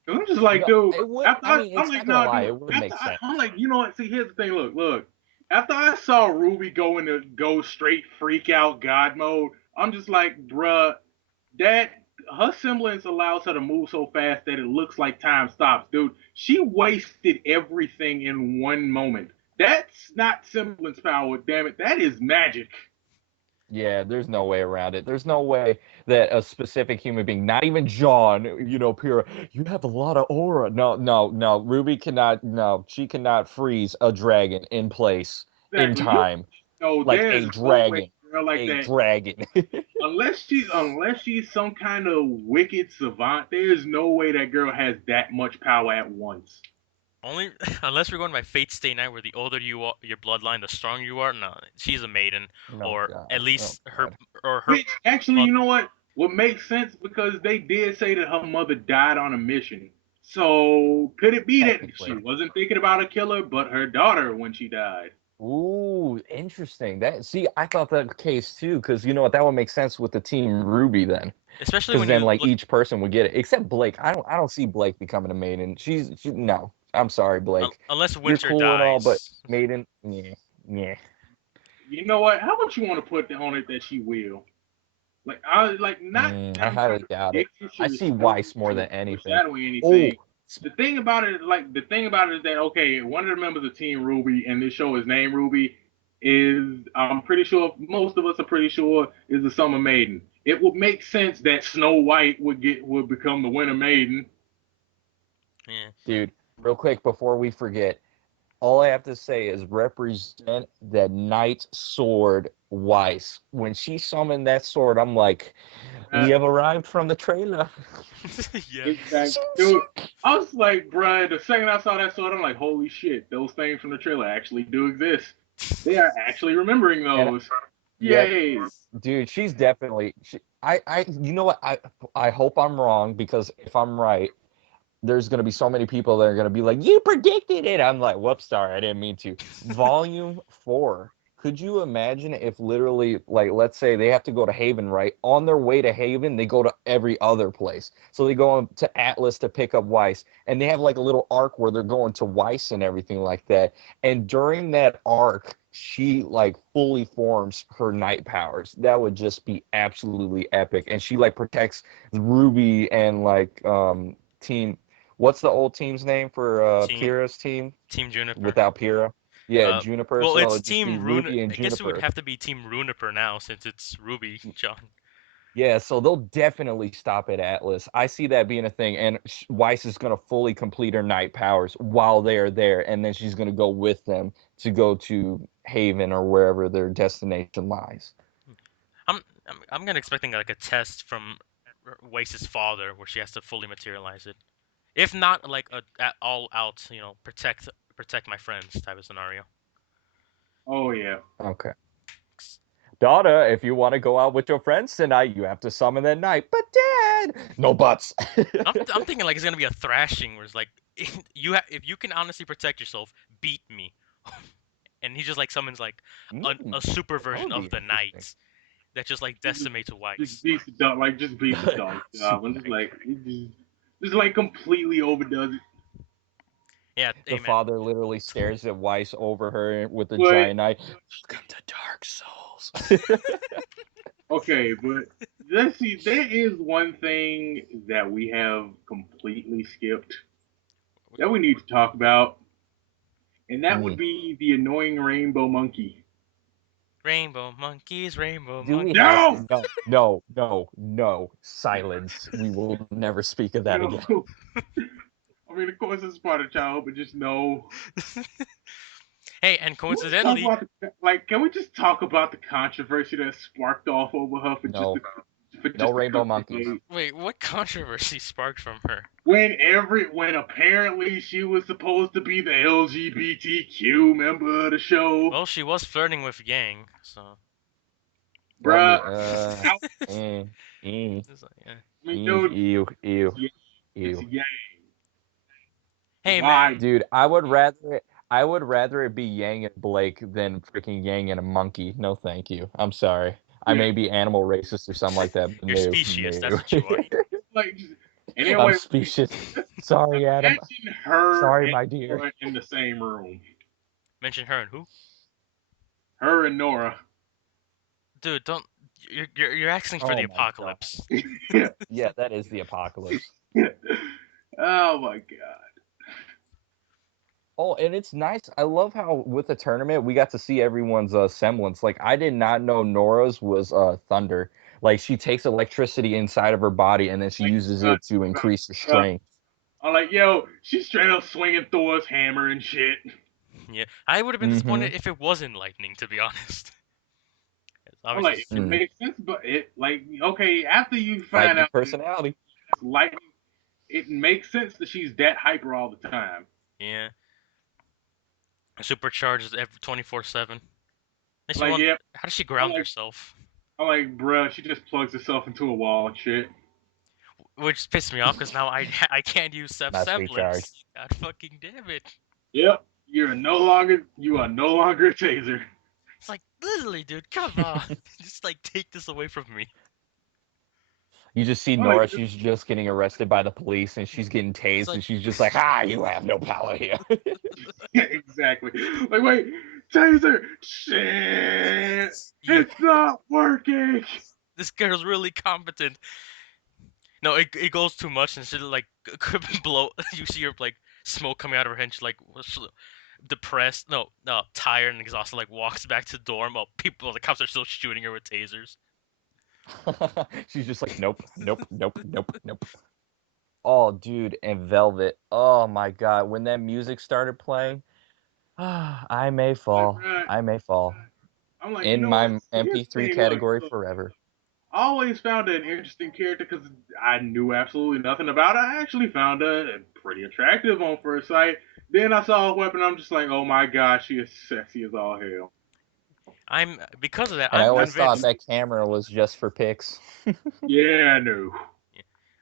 I'm just like, No, dude. it would. After I mean, I'm it's like, not gonna nah, lie. dude. It would After make sense. I'm like, you know what? See, here's the thing. Look. After I saw Ruby go straight freak out God mode, I'm just like, bruh, that her semblance allows her to move so fast that it looks like time stops, dude. She wasted everything in one moment. That's not semblance power, damn it. That is magic. Yeah, there's no way around it. There's no way that a specific human being, not even John, Pyrrha, you have a lot of aura. No, no, no. Ruby cannot, no, she cannot freeze a dragon in place in Exactly. You time. know, Like there's a no way dragon. a girl like A that, dragon. unless she's some kind of wicked savant, there's no way that girl has that much power at once. Only unless we're going by Fate Stay Night, where the older you are, your bloodline, the stronger you are. No, she's a maiden, Oh or at God. Oh least her God. or her Which actually, blood. you know what? What makes sense because they did say that her mother died on a mission. So could it be that she Technically. wasn't thinking about a killer, but her daughter when she died? Ooh, interesting. I thought that case too, because you know what, that would make sense with the team Ruby then. Especially Because when then you like look, each person would get it, except Blake. I don't see Blake becoming a maiden. No. I'm sorry, Blake. unless You're Winter cool and all, but dies. maiden, yeah, yeah. You know what? How much you want to put on it that she will? Like I like not that I I'm trying highly to doubt it. predict you, I see Weiss more than anything. foreshadowing Oh, anything. The thing about it is that okay, one of the members of Team Ruby, and this show is named Ruby, is I'm pretty sure most of us are pretty sure is the Summer Maiden. It would make sense that Snow White would become the Winter Maiden. Yeah. dude, real quick before we forget, all I have to say is represent the Knight Sword Weiss. When she summoned that sword, I'm like, Uh, we have arrived from the trailer. Yeah. exactly, dude. I was like, bruh, the second I saw that sword, I'm like, holy shit, those things from the trailer actually do exist. They are actually remembering And those. yep, Yay. dude, she's definitely. You know what? I hope I'm wrong because if I'm right, there's gonna be so many people that are gonna be like, "You predicted it." I'm like, "Whoops, sorry, I didn't mean to." Volume 4. Could you imagine if literally, like, let's say they have to go to Haven, right? On their way to Haven, they go to every other place. So they go to Atlas to pick up Weiss, and they have like a little arc where they're going to Weiss and everything like that. And during that arc, she like fully forms her night powers. That would just be absolutely epic. And she like protects Ruby and like team. What's the old team's name for Team Pyrrha's team Team Juniper. without Pyrrha? Yeah, Uh, Juniper. well, So it's it'd just be Team Rune. Ruby and I guess it would Juniper. have to be Team Runiper now since it's Ruby, John. Yeah, so they'll definitely stop at Atlas. I see that being a thing, and Weiss is going to fully complete her night powers while they are there, and then she's going to go with them to go to Haven or wherever their destination lies. I'm gonna expecting like a test from Wace's father where she has to fully materialize it. If not like a all out, protect my friends type of scenario. Oh yeah. Okay. Daughter, if you want to go out with your friends tonight, you have to summon that night. But Dad, no buts. I'm thinking like it's gonna be a thrashing where it's like if you can honestly protect yourself, beat me. And he just like summons like a super version would of be the interesting. knights that just like decimates Just Weiss. beats the dog, like just beats the dog. When it's like just like completely overdoes it. Yeah, The amen. father literally stares at Weiss over her with the But- giant eye. Welcome to Dark Souls. Okay, but let's see. There is one thing that we have completely skipped that we need to talk about, and that would be the annoying rainbow monkey. Rainbow monkeys, rainbow Do we monkeys. have No! to? No. Silence. We will never speak of that No. again. I mean, of course, it's part of childhood, but just no. Hey, and Can we just talk coincidentally, about can we just talk about the controversy that sparked off over her for No. for No just a rainbow couple monkeys. days? wait, what controversy sparked from her? When apparently she was supposed to be the LGBTQ member of the show, Well, she was flirting with Yang, so bruh. Eh, eh, it's like, yeah. I mean, dude, ew. it's Yang. Hey, Why? man. Dude, I would rather it be Yang and Blake than freaking Yang and a monkey. No, thank you. I'm sorry. I may be animal racist or something like that, but You're no, specious. That's no. what you are. Like, I'm anyway, specious. Sorry, Adam. imagine her Sorry, and my dear. Nora in the same room. Mention her and who? Her and Nora. Dude, don't. You're asking for Oh the my God. apocalypse. Yeah, that is the apocalypse. Oh my god. Oh, and it's nice. I love how with the tournament we got to see everyone's semblance. Like I did not know Nora's was thunder. Like she takes electricity inside of her body and then she Like, uses it to increase her strength. I'm like, yo, she's straight up swinging Thor's hammer and shit. Yeah, I would have been Mhm. disappointed if it wasn't lightning, to be honest. It's I'm obviously, like, it makes sense, but okay, after you find Lightning out personality. it's lightning, it makes sense that she's that hyper all the time. yeah. Supercharged every 24/7. Like, yeah, How does she ground like- herself? I'm like, bruh, she just plugs herself into a wall and shit. Which pissed me off because now I can't use Not semblance. recharged. God fucking damn it! Yep, you are no longer a taser. It's like literally, dude, come on, just like take this away from me. You just see Oh, Nora, like- she's just getting arrested by the police and she's getting tased like- and she's just like, you have no power here. Yeah, exactly. Like, wait, taser, shit, it's not working. This girl's really competent. No, it goes too much and she like could blow. You see her like smoke coming out of her head. And she's like depressed, no, tired and exhausted. Like walks back to the dorm while the cops are still shooting her with tasers. She's just like, nope. Oh, dude, and Velvet. Oh my God, when that music started playing, I may fall. Right. I may fall. I'm like, In you know my what? Here's the MP3 thing, category look, forever. I always found her an interesting character because I knew absolutely nothing about her. I actually found her pretty attractive on first sight. Then I saw her weapon. I'm just like, oh my god, she is sexy as all hell. Because of that, And I I'm always thought convinced. that camera was just for pics. Yeah, I knew.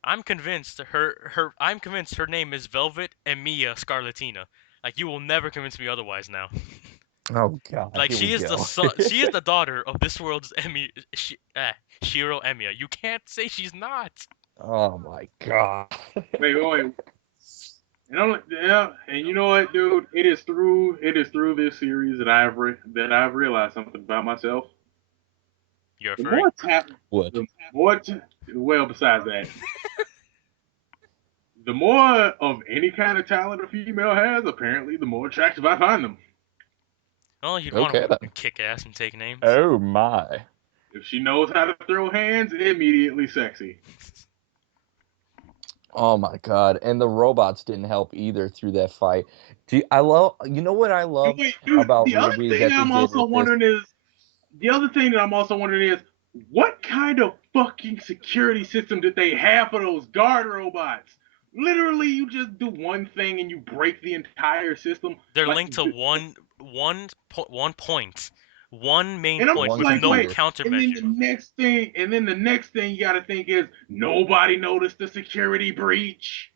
I'm convinced her name is Velvet Emilia Scarlatina. Like you will never convince me otherwise now. Oh God, Like here she we is the go. son, she is the daughter of this world's Shiro Emiya. You can't say she's not. Oh my God. Wait. And you know what, dude? It is through this series that I've realized something about myself. You're a The furry. more tap, What? the more well, besides that, the more of any kind of talent a female has, apparently, the more attractive I find them. Oh, you'd want a Okay woman to then. kick ass and take names. Oh my. If she knows how to throw hands, immediately sexy. Oh my God. And the robots didn't help either through that fight. I love, you know what I And love wait, dude, about RWBY that they did with this? the other thing that I'm also wondering is, what kind of fucking security system did they have for those guard robots? Literally, you just do one thing and you break the entire system. They're Like, linked to one point, one main and I'm point just One with like, no wait. computer. countermeasure. And then the next thing you gotta think is, nobody noticed the security breach.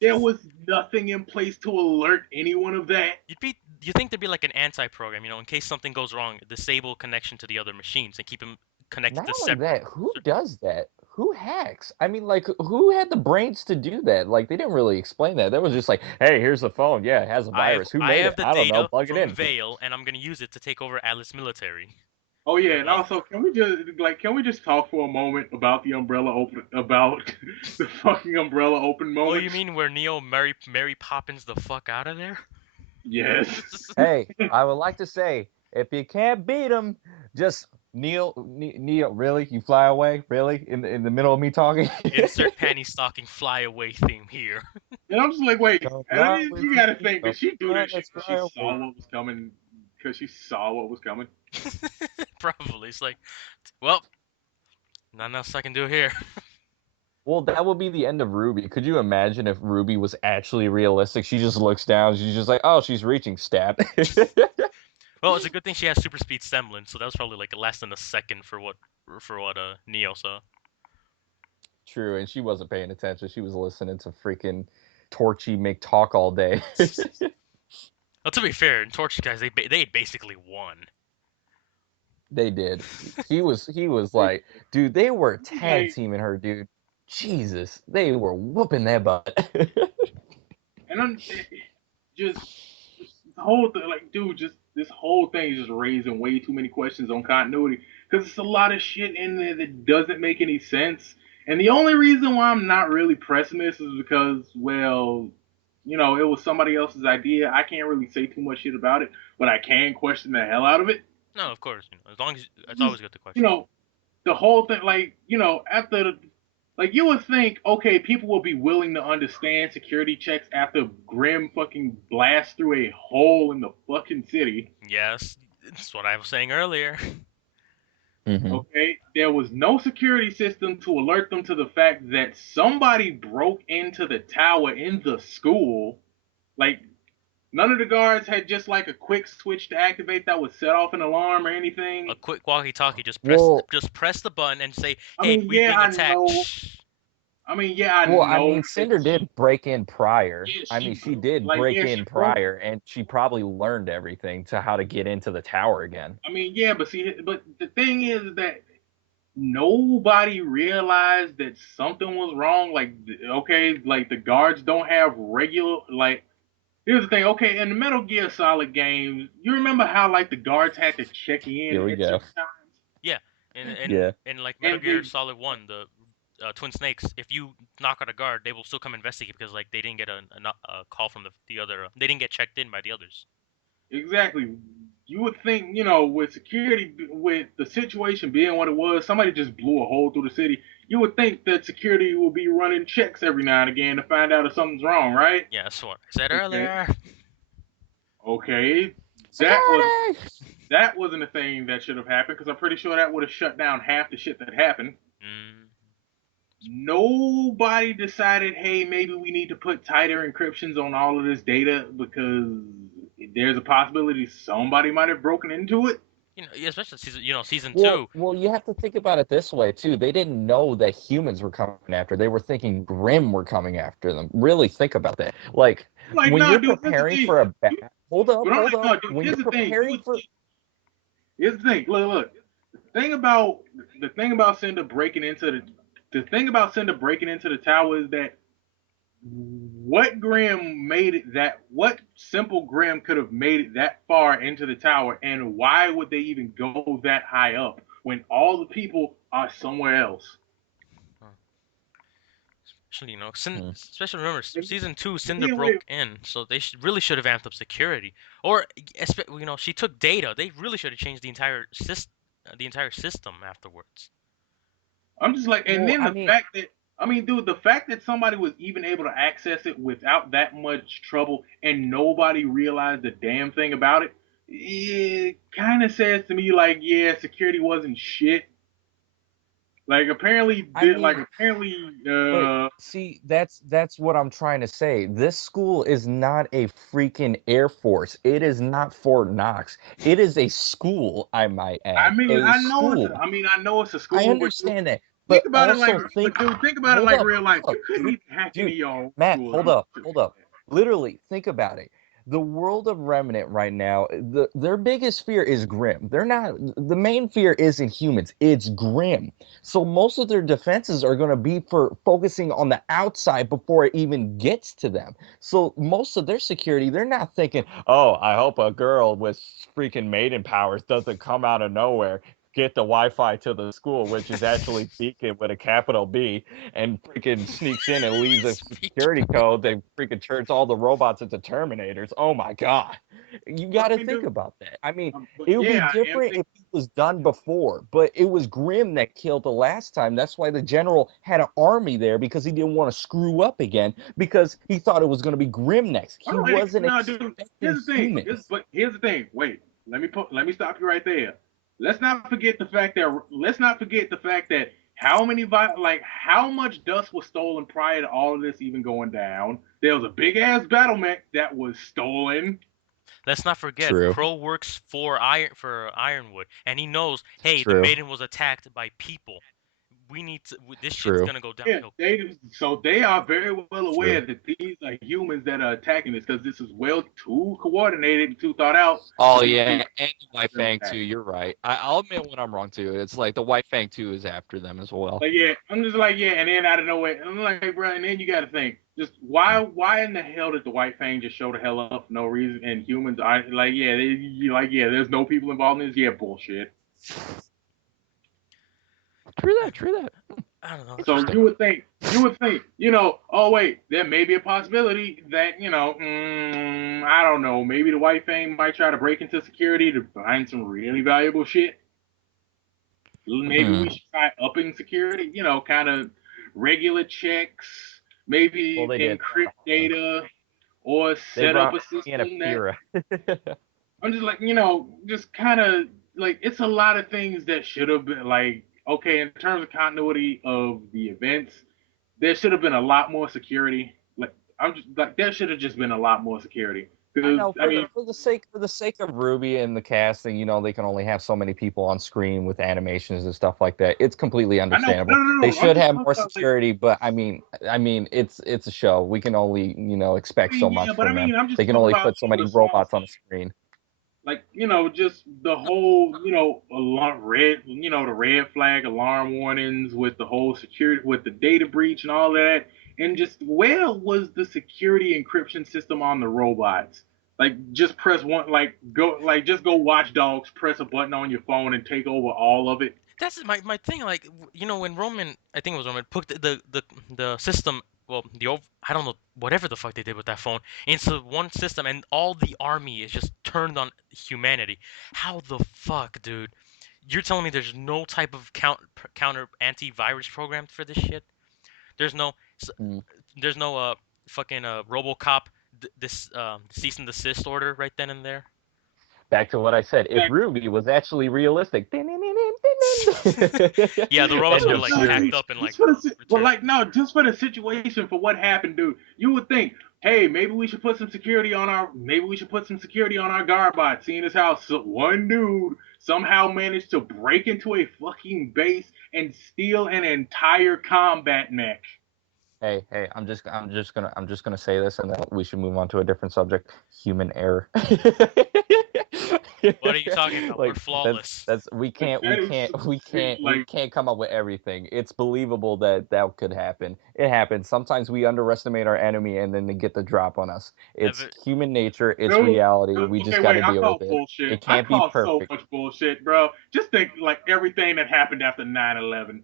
There was nothing in place to alert anyone of that. You think there'd be like an anti-program, in case something goes wrong, disable connection to the other machines and keep them connected Not to only separate. that, who does that? Who hacks? I mean, like, who had the brains to do that? Like, they didn't really explain that. That was just like, hey, here's the phone. Yeah, it has a virus. Who I made it? have the I don't know. data Plug it from in. Vale, and I'm gonna use it to take over Atlas Military. Oh yeah, and What? also can we just talk for a moment about the fucking umbrella open Oh, you moments? mean where Neo Mary Poppins the fuck out of there? Yes. Hey, I would like to say, if you can't beat them, just Neil, really? You fly away? Really? In the middle of me talking? Insert panty stocking flyaway theme here. And I'm just like, wait, Don't and fly then with you me, gotta think, don't did she do that shit let's because fly she away. saw what was coming? Because she saw what was coming? Probably. It's like, well, nothing else I can do here. Well, that would be the end of RWBY. Could you imagine if RWBY was actually realistic? She just looks down. She's just like, oh, she's reaching stat. Well, it's a good thing she has super speed semblance, so that was probably like less than a second for what Neo saw. True, and she wasn't paying attention. She was listening to freaking Torchy make talk all day. Well, to be fair, in Torch guys, they basically won. They did. He was like, dude, they were tag Like, teaming her, dude. Jesus, they were whooping that butt. and just the whole thing, like, dude, just this whole thing is just raising way too many questions on continuity because it's a lot of shit in there that doesn't make any sense. And the only reason why I'm not really pressing this is because, well, it was somebody else's idea. I can't really say too much shit about it, but I can question the hell out of it. No, of course, as long as it's Just, always good to you question. know, the whole thing, like, after, like, you would think, okay, people will be willing to understand security checks after Grim fucking blasts through a hole in the fucking city. Yes, that's what I was saying earlier. Hmm. Okay, there was no security system to alert them to the fact that somebody broke into the tower in the school. Like, none of the guards had just like a quick switch to activate that would set off an alarm or A anything. quick walkie-talkie, Well, just press the button and say, I "Hey, mean, we yeah, being I attacked." know. Shh. I mean, yeah, I well, I know mean, that Cinder did break in prior. yeah, I mean, she she did like break yeah, in she broke. prior, and she probably learned everything to how to get into the tower again. I mean, yeah, but the thing is that nobody realized that something was wrong. Like, okay, like the guards don't have regular like. Here's the thing. Okay, in the Metal Gear Solid games, you remember how like the guards had to check in Here we at go. certain times, Yeah, in Yeah. in like Metal and Gear Solid One, the Twin Snakes, if you knock out a guard, they will still come investigate because like they didn't get a call from the other. They didn't get checked in by the others. exactly. You would think, with security, with the situation being what it was, somebody just blew a hole through the city. You would think that security will be running checks every now and again to find out if something's wrong, right? Yeah, that's what I said Okay. earlier. Okay. That was Security! that wasn't a thing that should have happened because I'm pretty sure that would have shut down half the shit that happened. Mm. Nobody decided, hey, maybe we need to put tighter encryptions on all of this data because there's a possibility somebody might have broken into it. Especially season Well, two. well, you have to think about it this way too. They didn't know that humans were coming after. They were thinking Grim were coming after them. Really think about that. Like Like, when nah, you're dude, that's the preparing thing. for a battle. hold up, But I'm hold like, up. no, dude, When you're preparing for, here's the thing. Look. Thing about the thing about Cinder breaking into the thing about Cinder breaking into the tower is that what Grim made it that what simple Grim could have made it that far into the tower, and why would they even go that high up when all the people are somewhere else? Especially, Hmm. especially remember And season 2, Cinder then wait, broke in, so they really should have amped up security, or she took data. They really should have changed the entire system afterwards. I'm just like, and Well, then I the mean, fact that I mean, dude, the fact that somebody was even able to access it without that much trouble and nobody realized a damn thing about it, it kind of says to me like, yeah, security wasn't shit. Like apparently, I mean, but uh, see, that's what I'm trying to say. This school is not a freaking Air Force. It is not Fort Knox. It is a school, I might I add. mean, A school. I know it's a I school, but understand that. think But about it like, also think, think about it hold like up, real life. hold up, You couldn't dude. even hack Dude, any of your Matt, schools. hold up, hold up. Literally, think about it. The world of Remnant right now, their biggest fear is Grim. They're not, the main fear isn't humans, it's Grim. So most of their defenses are going to be for focusing on the outside before it even gets to them. So most of their security, they're not thinking, oh, I hope a girl with freaking maiden powers doesn't come out of nowhere, get the Wi-Fi to the school, which is actually Beacon with a capital B, and freaking sneaks in and leaves a security code that freaking turns all the robots into Terminators. Oh my God. You got I to mean, think dude, about that. I mean, but it would be yeah, I am different if it was done before, but it was Grim that killed the last time. That's why the general had an army there, because he didn't want to screw up again, because he thought it was going to be Grim next. He all right, wasn't no, dude. expecting Here's the thing. humans. Here's the thing. Wait, let me stop you right there. Let's not forget the fact that how much dust was stolen prior to all of this even going down. There was a big ass battle mech that was stolen. Let's not forget, True. Crow works for Ironwood, and he knows, hey, the True. maiden was attacked by people. We need to. This shit's True. gonna go Yeah, downhill. they are very well aware True. that these are humans that are attacking this because this is well too coordinated and too thought out Oh to be yeah, figured and the White them Fang too. attacking. You're right. I'll admit when I'm wrong too. It's like the White Fang too is after them as well. Like yeah, I'm just like yeah, and then out of nowhere, I'm like bro, and then you got to think, just why in the hell did the White Fang just show the hell up for no reason? And humans are like yeah, there's no people involved in this. Yeah, bullshit. True that. True that. I don't know. So Interesting. you would think, oh wait, there may be a possibility that I don't know, maybe the White Fang might try to break into security to find some really valuable shit. Maybe Hmm. we should try upping security, kind of regular checks, Well, maybe they did. encrypt data or They set up brought a me in a system that Pira. I'm just like, just kind of like it's a lot of things that should have been like, okay, in terms of continuity of the events, there should have been a lot more security. Like I'm just like there should have just been a lot more security I because know I mean for the sake of Ruby and the casting, they can only have so many people on screen with animations and stuff like that. It's completely I know understandable. They no, I'm should just have talking more about like security, but I mean, it's a show. We can only expect so yeah, much but I from them. mean I'm They just can talking only about put so many the small robots on stuff. the screen. Like just the whole alarm red the red flag alarm warnings with the whole security with the data breach and all that, and just where was the security encryption system on the robots? Like just press one, just go watch dogs, press a button on your phone and take over all of it. That's my thing. Like, when Roman, I think it was Roman, put the system, well, I don't know, whatever the fuck they did with that phone, into one system, and all the army is just turned on humanity. How the fuck, dude? You're telling me there's no type of counter antivirus program for this shit? There's no s- Mm. there's no fucking RoboCop this cease and desist order right then and there. Back to what I said. If Like, Ruby was actually realistic, end Yeah, the robots would have of like no, packed dude, series. up and like just for returned. just for the situation for what happened, dude. You would think, hey, maybe we should put some security on our guard bot. Seeing as how one dude somehow managed to break into a fucking base and steal an entire combat mech. Hey, I'm just gonna say this, and then we should move on to a different subject. Human error. What are you talking about? We're Like flawless. that's we But can't we that is can't we can't we like can't come up with everything. It's believable that that could happen. It happens. Sometimes we underestimate our enemy, and then they get the drop on us. It's Ever, human nature. It's dude. reality. We Okay, just got wait. to I deal call with it. bullshit. It I can't be call so perfect. much bullshit, bro. Just think like everything that happened after 9/11.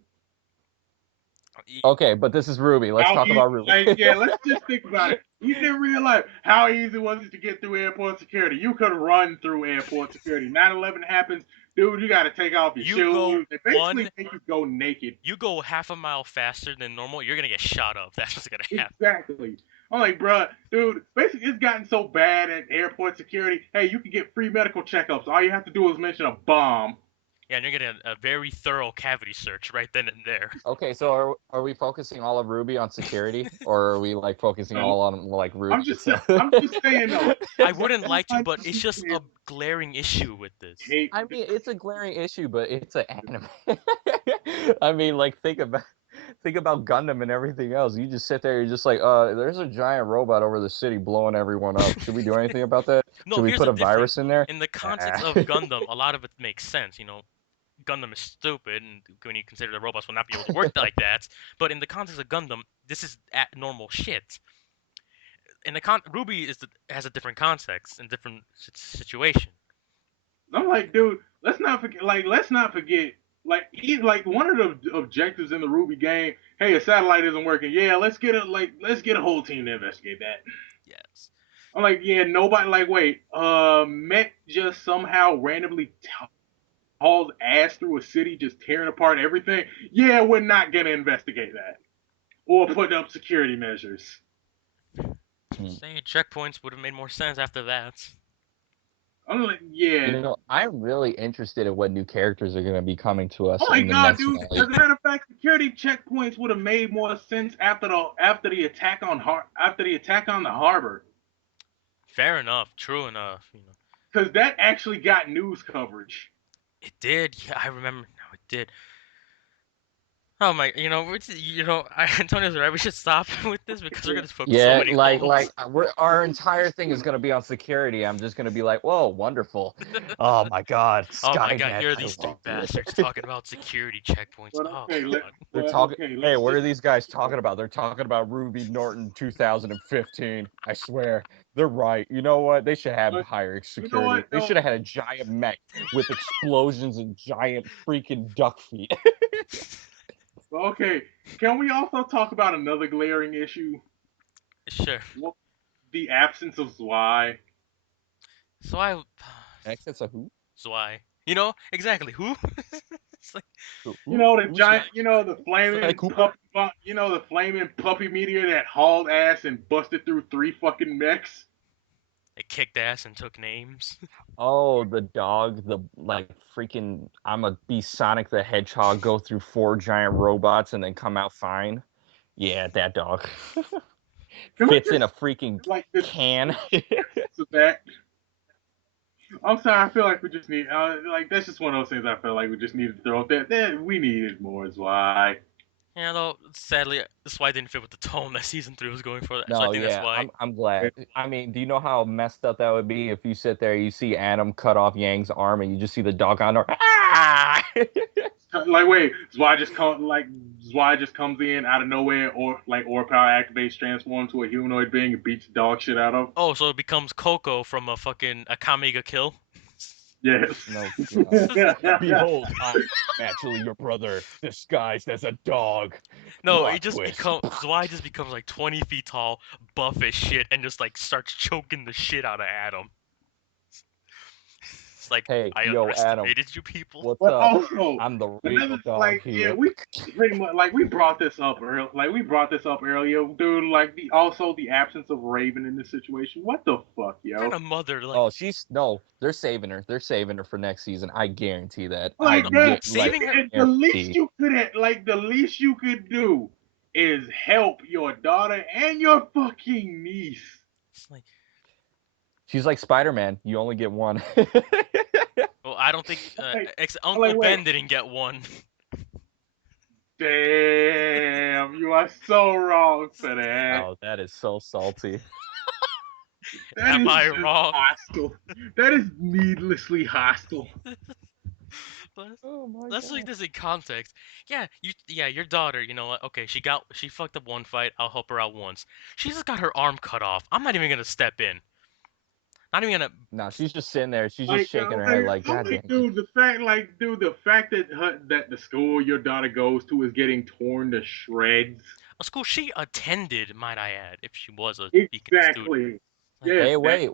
Okay, but this is Ruby. Let's How talk easy, about like, Ruby. yeah, let's just think about it. You didn't realize how easy was it to get through airport security. You could run through airport security. 9/11 happens, dude, you got to take off your you go shoes. They basically one, make you go naked. you go half a mile faster than normal, you're gonna get shot up. That's what's gonna happen. Exactly. I'm like, bruh, dude, basically it's gotten so bad at airport security. Hey, you can get free medical checkups. All you have to do is mention a bomb. Yeah, and you're getting a very thorough cavity search right then and there. Okay, so are we focusing all of Ruby on security, or are we like focusing No, all on like Ruby itself? I'm just saying though. I wouldn't like to, I but it's just a glaring issue with this. hate. I mean, it's a glaring issue, but it's an anime. I mean, like think about Gundam and everything else. You just sit there, you're just like, there's a giant robot over the city blowing everyone up. Should we do anything about that? No, Should we here's put the a difference. virus in there? In the context Ah. of Gundam, a lot of it makes sense. Gundam is stupid, and when you consider the robots will not be able to work like that. But in the context of Gundam, this is at normal shit. In the Ruby has a different context and different situation. I'm like, dude, let's not forget. Like, let's not forget. Like, like one of the objectives in the Ruby game. Hey, a satellite isn't working. Yeah, let's get a whole team to investigate that. Yes. I'm like, yeah, nobody. Like, wait, Met just somehow randomly hauls ass through a city, just tearing apart everything. Yeah, we're not gonna investigate that or put up security measures. Saying checkpoints would have made more sense after that. I'm like, yeah. I'm really interested in what new characters are going to be coming to Oh us my in the god, next dude! finale. As a matter of fact, security checkpoints would have made more sense after the attack on the harbor, Fair enough. True enough. because that actually got news coverage. It did. Yeah, I remember. No, it did. Oh my, Antonio's right. We should stop with this because we're gonna poke so Yeah, many holes. our entire thing is gonna be on security. I'm just gonna be like, whoa, wonderful. Oh my God, Oh my god, Skynet! here are I these two love you. bastards talking about security checkpoints. But Oh okay, god. They're but talking. okay, Hey, let's what just are these guys talking about? They're talking about Ruby Norton 2015. I swear, they're right. You know what? They should have but higher you know security. what They though? should have had a giant mech with explosions and giant freaking duck feet. Okay, can we also talk about another glaring issue? Sure. Well, the absence of Zwei. So I. Access of who? So I. Exactly who? It's like You know the Who's giant, you know the Sly flaming Cooper? puppy, the flaming puppy meteor that hauled ass and busted through 3 fucking mechs. they kicked ass and took names. Oh, the dog, the like freaking I'm a be Sonic the Hedgehog, go through 4 giant robots and then come out fine. Yeah, that dog. Can we Fits in a just freaking like this can. to that? I'm sorry. I feel like we just need like that's just one of those things. I feel like we just need to throw up there. We needed more. Is why. Though sadly, that's why I didn't fit with the tone that season 3 was going for. So I No, think that's yeah, why. I'm glad. I mean, do you know how messed up that would be if you sit there, you see Adam cut off Yang's arm, and you just see the dog on there? Ah! Like wait, Zwei just comes in out of nowhere, or like Aura Power activates, transforms to a humanoid being, and beats the dog shit out of. Oh, so it becomes Coco from a fucking Akame Kill. Yes. No, God. Behold, I'm actually your brother, disguised as a dog. No, Plot twist. Zwei just becomes like 20 feet tall, buff as shit, and just like starts choking the shit out of Adam. It's like Hey, I yo, Adam, underestimated you people. what's But up? also, I'm the real another dog like yeah, here. we pretty much like we brought this up earlier. Like we brought this up earlier, dude. Like the absence of Raven in this situation. What the fuck, What kind yo? of mother Oh, no, they're saving her. They're saving her for next season. I guarantee that. Like that, saving her? the least Guarantee. you could the least you could do is help your daughter and your fucking niece. It's like, She's like Spider-Man. You only get one. well, I don't think Like, Uncle like, wait. Ben didn't get one. Damn, you are so wrong for that. Oh, that is so salty. That Am is I just wrong? hostile. That is needlessly hostile. let's, Oh my let's leave god. this in context. Yeah, your daughter. You know what? Okay, she fucked up one fight. I'll help her out once. She just got her arm cut off. I'm not even gonna step in. Not even gonna. Nah, she's just sitting there. She's just Like, shaking her head like, I'm God like, dang it. dude, the fact that the school your daughter goes to is getting torn to shreds. A school she attended, might I add, if she was a Beacon student. Exactly. Like, Yes, Hey, that. wait.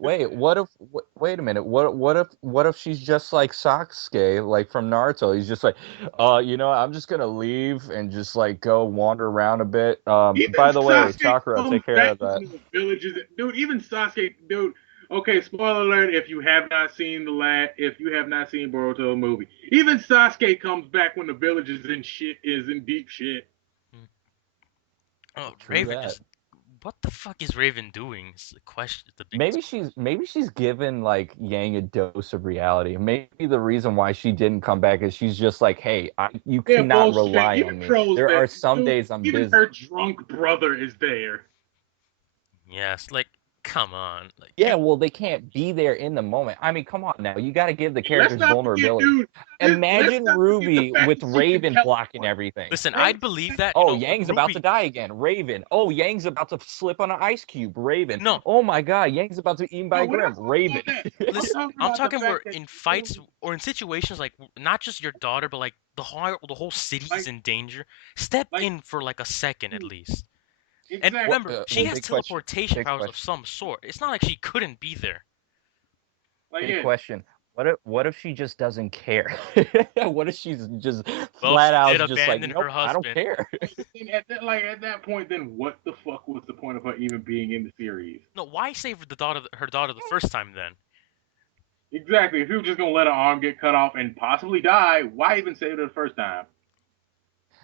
Wait a minute. What if she's just like Sasuke, like from Naruto? He's just like, I'm just gonna leave and just like go wander around a bit. Even By the way, Sasuke Chakra, comes take care back of when that. the villages, dude. Even Sasuke, dude. Okay, spoiler alert: if you have not seen if you have not seen Boruto movie, even Sasuke comes back when the village is in deep shit. oh, True Raven that. just. What the fuck is Raven doing? Is the question. The Maybe biggest question. she's given like Yang a dose of reality. Maybe the reason why she didn't come back is she's just like, hey, you Yeah, cannot bullshit. rely Even on me. trolls There that, are some dude. days I'm Even busy. her drunk brother is there. Yes, like, come on. Like, Yeah, well, they can't be there in the moment. I mean, come on now. You got to give the Let's characters not forget, vulnerability. dude. Let's Imagine not forget the Ruby fact with that she can Raven blocking teleport. everything. listen, Right? I'd believe that. Oh, With Yang's about to Ruby. die again. Raven. Oh, Yang's about to slip on an ice cube. Raven. No, Oh my God, Yang's about to be eaten by No, a we're not Grim. talking Raven. about that. I'm listen, talking I'm about the talking where fact that in fights or in situations like not just your daughter, but like the whole city is like, in danger. Step like, in for like a second at least. And What? exactly. remember, she Well, has big question. teleportation Big powers of question. some sort. It's not like she couldn't be there. Like, Big yeah. question. What if she just doesn't care? What if she's just Well, she flat out did just like, abandon nope, her I don't husband. care. Then at that point, then what the fuck was the point of her even being in the series? No, why save her daughter the first time then? Exactly. If you were just gonna let her arm get cut off and possibly die, why even save her the first time?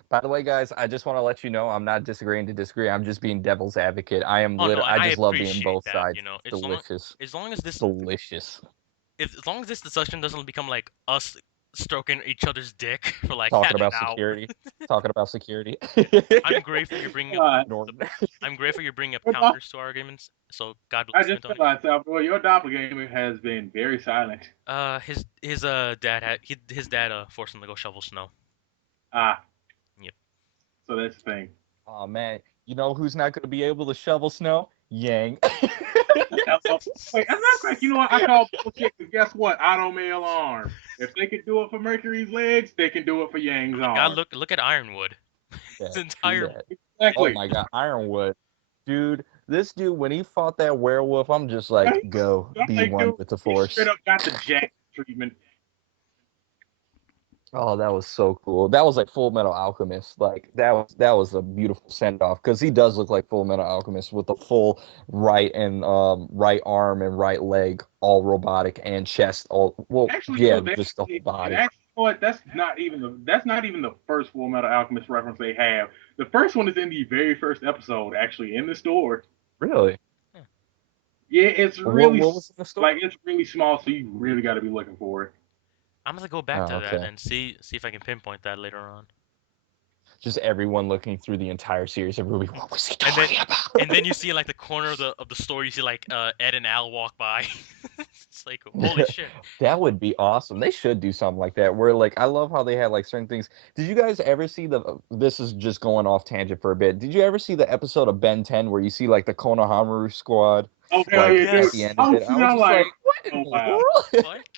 By the way, guys, I just want to let you know I'm not disagreeing to disagree. I'm just being devil's advocate. Oh no, and I I just love being appreciate both that. sides. It's delicious. As long as this Delicious. as long as this discussion doesn't become like us stroking each other's dick for like Talking an about hour. security. Talking about security. I'm grateful you're bringing up Uh, the, Norton. I'm grateful you're bringing up your doc- counters to our arguments. So God I bless you, just Antonio. realized, Salvador, your doppelganger has been very silent. His dad his dad forced him to go shovel snow. Ah, Yep. so that's the thing. Oh man, you know who's not going to be able to shovel snow? Yang. Hello. Wait, as a matter of fact, you know what? I call bullshit because guess what? Auto male arm. If they could do it for Mercury's legs, they can do it for I Yang's mean, God, arm. look at Ironwood. His True entire that. Oh Exactly. my God, Ironwood, dude. This dude, when he fought that werewolf, I'm just like, Right? go, I'm be like, one dude, with the he straight force. up got the Jack treatment. Oh, that was so cool. That was like Full Metal Alchemist. Like that was a beautiful send off because he does look like Full Metal Alchemist with the full right arm and right leg all robotic and chest all well Actually, yeah no, they just the whole actually, and body. actually, you know what? That's not even the first Full Metal Alchemist reference they have. The first one is in the very first episode, actually, in the store. Really? yeah. Yeah, it's What really what was in the store? it's really small, so you really got to be looking for it. I'm gonna go back Oh, to that okay. and see if I can pinpoint that later on. Just everyone looking through the entire series of Ruby. What was he And then talking and then about? you see like the corner of the store, you see like Ed and Al walk by. It's like holy shit. That would be awesome. They should do something like that. Where like I love how they had like certain things. Did you guys ever see the? This is just going off tangent for a bit. Did you ever see the episode of Ben 10 where you see like the Konohamaru squad Oh hell like yeah, at dude! the Yes. end I of was it? I sitting was there just like, like, what in oh the wow! world? Like,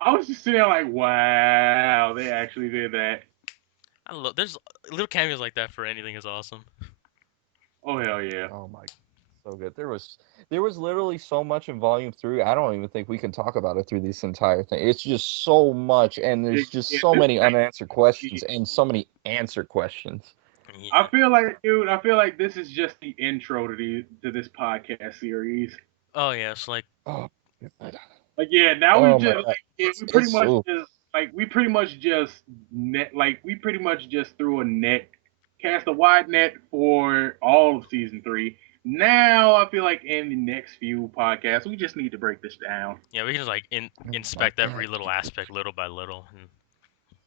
I was just sitting there like, wow, they actually did that. I love there's little cameos like that for anything is awesome. Oh hell yeah! Oh my, so good. There was literally so much in Volume 3. I don't even think we can talk about it through this entire thing. It's just so much, and Yeah, there's just yeah, so this many unanswered questions thing, and so many answered questions. I Yeah. feel like, dude, I feel like this is just the intro to this podcast series. Oh yes, like Oh, God. Like, yeah, now we Oh my just God. like, yeah, It's it's so we pretty much just threw a net, cast a wide net for all of season 3. Now I feel like in the next few podcasts, we just need to break this down. yeah, we can just like oh my inspect every God. little aspect little by little and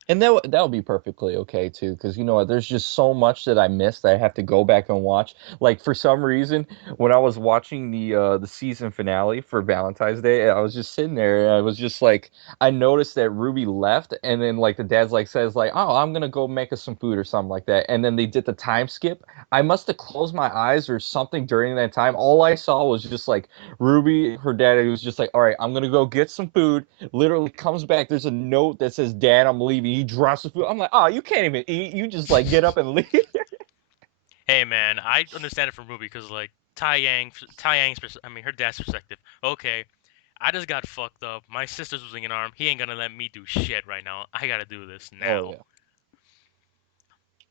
And that would be perfectly okay too, because you know what? There's just so much that I missed that I have to go back and watch. Like for some reason, when I was watching the season finale for Valentine's Day, I was just sitting there and I was just like, I noticed that Ruby left, and then like the dad's like says like, oh, I'm gonna go make us some food or something like that, and then they did the time skip. I must have closed my eyes or something during that time. All I saw was just like Ruby, her dad. He was just like, all right, I'm gonna go get some food. Literally comes back. There's a note that says, "Dad, I'm leaving." He drops the food. I'm like, oh, you can't even eat. You just like get up and leave. Hey man, I understand it from Ruby because like Tai Yang's, I mean her dad's perspective. Okay, I just got fucked up. My sister's losing an arm. He ain't gonna let me do shit right now. I gotta do this Oh now. yeah.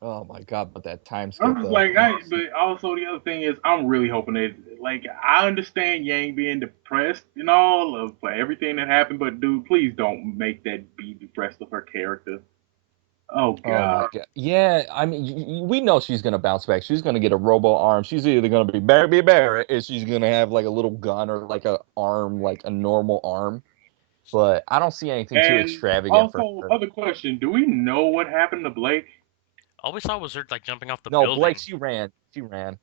Oh my god, but that time I'm skip just though. like, but also the other thing is, I'm really hoping that, like, I understand Yang being depressed and all of for everything that happened, but dude, please don't make that be depressed of her character. Oh Oh my god. god. Yeah, I mean, we know she's gonna bounce back. She's gonna get a robo arm. She's either gonna be bear, or she's gonna have like a little gun or like a arm, like a normal arm. But I don't see anything too And extravagant for also, her. other question: do we know what happened to Blake? All we saw was her like jumping off the No, Blake, building. she ran. She ran.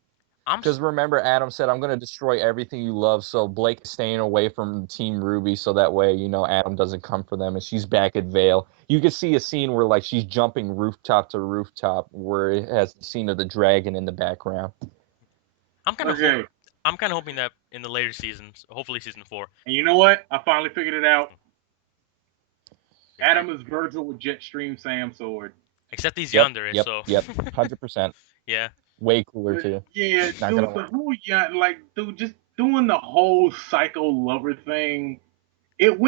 I'm Because remember, Adam said, I'm going to destroy everything you love. So Blake is staying away from Team Ruby. So that way, you know, Adam doesn't come for them. And she's back at Vale. You can see a scene where, like, she's jumping rooftop to rooftop where it has the scene of the dragon in the background. I'm kind of hope Okay, I'm kind of hoping that in the later seasons, hopefully season 4. and you know what? I finally figured it out. Adam is Virgil with Jetstream Sam sword. Except he's Yep, yandere, yep, so yep. 100%. yeah. Way cooler, But too. yeah, Not going dude, to the lie. whole yeah, like, dude, just doing the whole psycho lover thing. It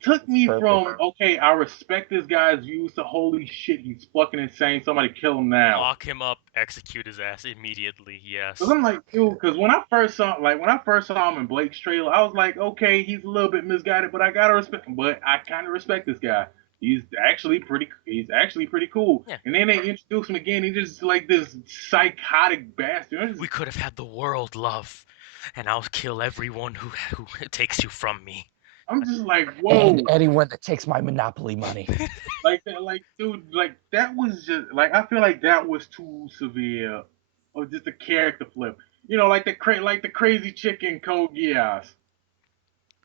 took It's me perfect. from, okay, I respect this guy's views to holy shit, he's fucking insane. Somebody kill him now. Lock him up, execute his ass immediately. Cause Yes. I'm like, dude, cause when I first saw him in Blake's trailer, I was like, okay, he's a little bit misguided, but I gotta respect him. But I kind of respect this guy. He's actually pretty cool. Yeah. And then they introduce him again. He's just like this psychotic bastard. We could have had the world, love, and I'll kill everyone who takes you from me. I'm just like, And whoa, anyone that takes my Monopoly money. like that, like, dude, like that was just like, I feel like that was too severe, or just a character flip. You know, like the crazy chick in Code Geass.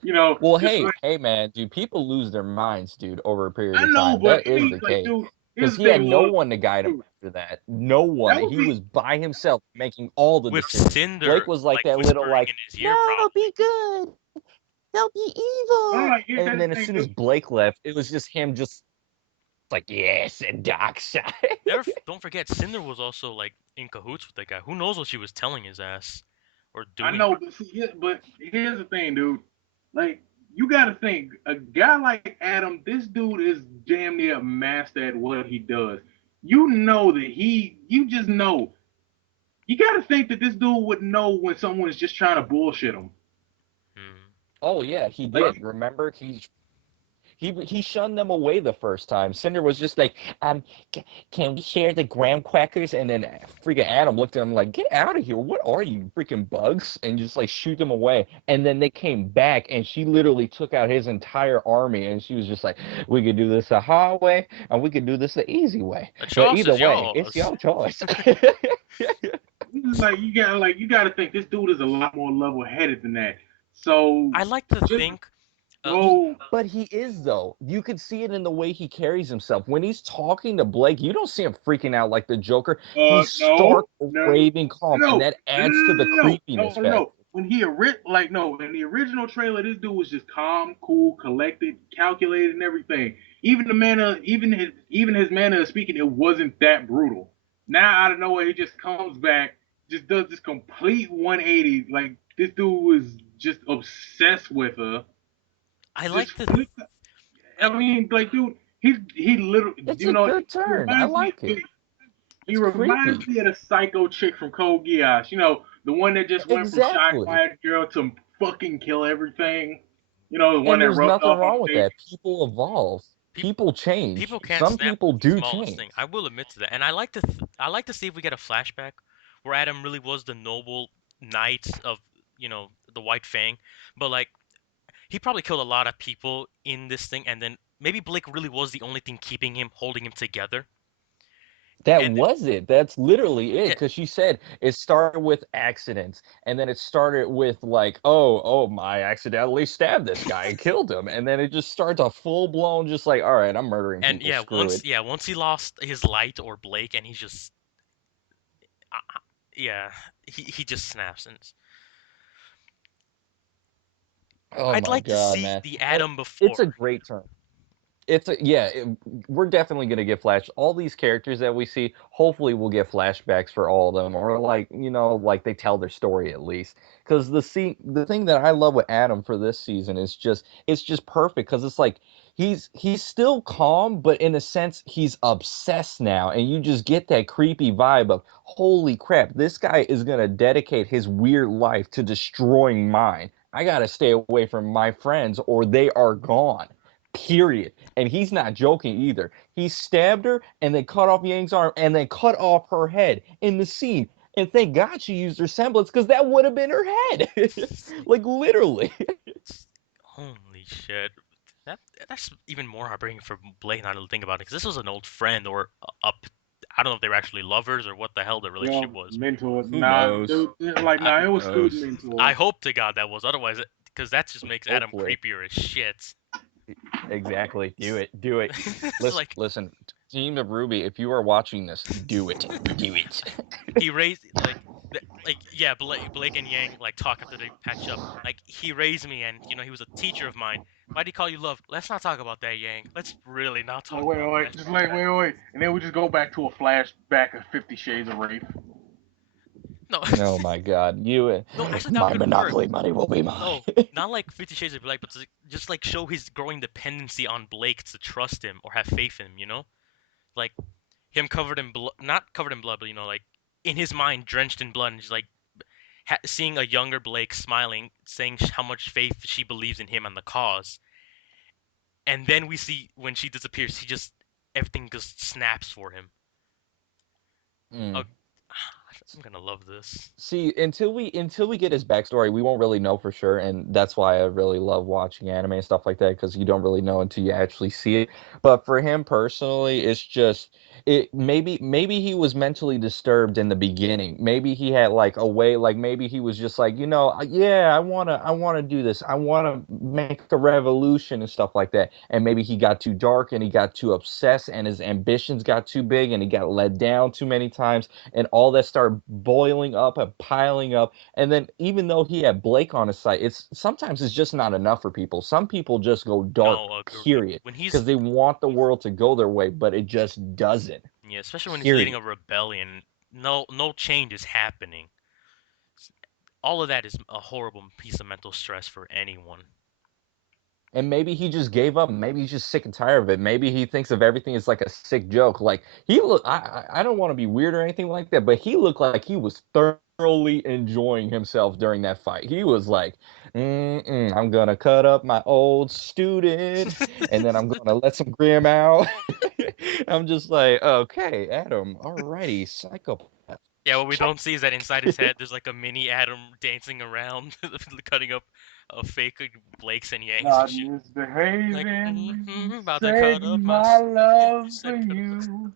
You know, Well, just hey, like, hey, man, dude, people lose their minds, dude, over a period I of know, time. but That I is mean, the like, case. dude, Because here's the he had thing, no look, one to guide him dude, after that. No one. that would He be. was by himself making all the With decisions. Blake Cinder was like like that little, whispering in like, his ear, no, probably. be good. They'll be I'm evil. like, here's And the then as thing, soon as dude. Blake left, it was just him just like, yes, and dark side. Don't forget, Cinder was also like in cahoots with that guy. Who knows what she was telling his ass or I doing? know, but see, but here's the thing, dude. Like, you got to think, a guy like Adam, this dude is damn near a master at what he does. You know that you just know. You got to think that this dude would know when someone is just trying to bullshit him. Hmm. Oh yeah, he Like, did. Remember, he shunned them away the first time. Cinder was just like, can we share the graham crackers? And then freaking Adam looked at him like, get out of here. What are you, freaking bugs? And just like shoot them away. And then they came back and she literally took out his entire army. And she was just like, we could do this the hard way and we could do this the easy way. The But choice either is way, it's yours. your choice. like, you got to think this dude is a lot more level headed than that. So I like to just think. He, go. but he is though. You could see it in the way he carries himself. When he's talking to Blake, you don't see him freaking out like the Joker. He's No, stark, no, raving calm, and no, that no, adds to the no, no, creepiness no, factor. no. When no, in the original trailer, this dude was just calm, cool, collected, calculated, and everything. Even the manner, even his manner of speaking, it wasn't that brutal. Now out of nowhere, he just comes back, just does this complete 180. Like, this dude was just obsessed with her. I Just like to. flipped. I mean, like, dude, he literally, It's you a know, good he turn. I reminds me, like it. he It's reminds creepy. me of the psycho chick from Code Geass. You know, the one that just went from shy, Exactly. quiet girl to fucking kill everything. You know, the one And that there's rubbed nothing off on wrong with stage. that. People evolve. People People change. people can't Some snap people the do smallest change. thing. I will admit to that, and I like to see if we get a flashback where Adam really was the noble knight of the White Fang, but like he probably killed a lot of people in this thing, and then maybe Blake really was the only thing keeping him, holding him together. That And was it. That's literally it. yeah, Because she said it started with accidents, and then it started with like, oh, I accidentally stabbed this guy and killed him, and then it just starts a full blown, just like, all right, I'm murdering and people. Screw it. once he lost his light or Blake, and he's just yeah, he just snaps. And Oh I'd my like to god, see man. the And Adam it's before. a great turn. It's a yeah. We're definitely gonna get flash. All these characters that we see, hopefully, we'll get flashbacks for all of them, or like like they tell their story at least. Because the thing that I love with Adam for this season is it's just perfect. Because it's like he's still calm, but in a sense he's obsessed now, and you just get that creepy vibe of holy crap, this guy is gonna dedicate his weird life to destroying mine. I gotta stay away from my friends, or they are gone. Period. And he's not joking either. He stabbed her and then cut off Yang's arm and then cut off her head in the scene. And thank God she used her semblance because that would have been her head. Like literally. Holy shit. That that's even more heartbreaking for Blake now to think about it, because this was an old friend or I don't know if they were actually lovers or what the hell the relationship Yo, was. mentor, Who nah, knows? dude, like, I nah, it Who was student knows? I mentor. hope to God that was, otherwise, because that just makes Adam Hopefully. creepier as shit. Exactly. Do it. Do it. It's Listen, like listen. Team of Ruby, if you are watching this, do it. Do it. he raised like yeah, Blake and Yang like talk after they patch up. Like he raised me, and he was a teacher of mine. Why do you call you love? Let's not talk about that, Yang. Let's really not Like, talk wait, about wait, that just shit. wait, and then we just go back to a flashback of 50 Shades of Rafe. No, Oh my God. You, no, actually that would my even work. monopoly money will be mine. No, not like 50 Shades of Blake, but just like show his growing dependency on Blake to trust him or have faith in him. Like him covered in blood, not covered in blood, but like in his mind drenched in blood, and just like seeing a younger Blake smiling, saying how much faith she believes in him and the cause. And then we see when she disappears, he just everything just snaps for him. Uh, Mm. I'm gonna love this. See, until we get his backstory, we won't really know for sure, and that's why I really love watching anime and stuff like that because you don't really know until you actually see it. But for him personally, it's just it maybe he was mentally disturbed in the beginning. Maybe he had like a way like maybe he was just like, yeah, I wanna do this. I wanna make a revolution and stuff like that. And maybe he got too dark and he got too obsessed and his ambitions got too big and he got let down too many times and all that started boiling up and piling up. And then even though he had Blake on his side, it's sometimes it's just not enough for people. Some people just go dark, No, agreed. period, When he's because they want the world to go their way, but it just doesn't. Yeah, especially when he's leading Period. a rebellion, no change is happening. All of that is a horrible piece of mental stress for anyone. And maybe he just gave up. Maybe he's just sick and tired of it. Maybe he thinks of everything as like a sick joke. Like he look. I don't want to be weird or anything like that, but he looked like he was thoroughly enjoying himself during that fight. He was like, I'm gonna cut up my old student, and then I'm gonna let some grim out. I'm just like, okay, Adam. Alrighty, psychopath. Yeah, what we don't Check. see is that inside his head, there's like a mini Adam dancing around, cutting up a fake Blake's and Yangs and God shit. Like, misbehaving, about to cut up trading my. my He love for said, cut up my. you.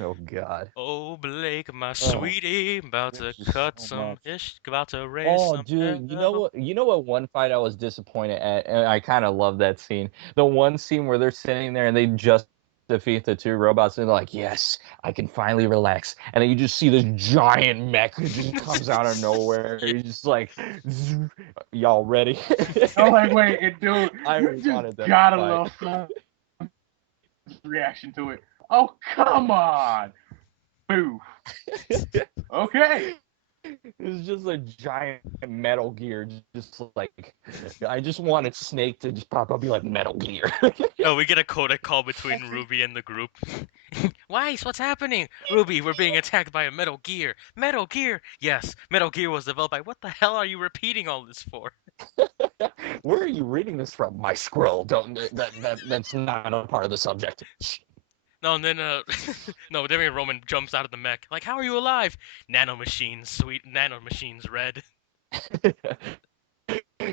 Oh God. Oh, Blake, my Oh, sweetie, about to there's just cut so some much. ish, about to raise Oh, some dude, you know hell. what? You know what one fight I was disappointed at, and I kind of love that scene. The one scene where they're sitting there and they just defeat the two robots, and they're like, "Yes, I can finally relax." And then you just see this giant mech who just comes out of nowhere. Yeah. He's just like, "Y'all ready?" I'm like, wait, and dude, I you just wanted them to gotta fight. love some reaction to it. Oh, come on. Boo. Okay. It's just a giant Metal Gear, just like I just wanted Snake to just pop up, and be like Metal Gear. Oh, we get a codec call between Ruby and the group. Weiss, what's happening? Ruby, we're being attacked by a Metal Gear. Metal Gear? Yes, Metal Gear was developed by. What the hell are you repeating all this for? Where are you reading this from? My scroll. Don't that's not a part of the subject. No, and then no, then Roman jumps out of the mech. Like, how are you alive? Nanomachines, sweet nanomachines, red.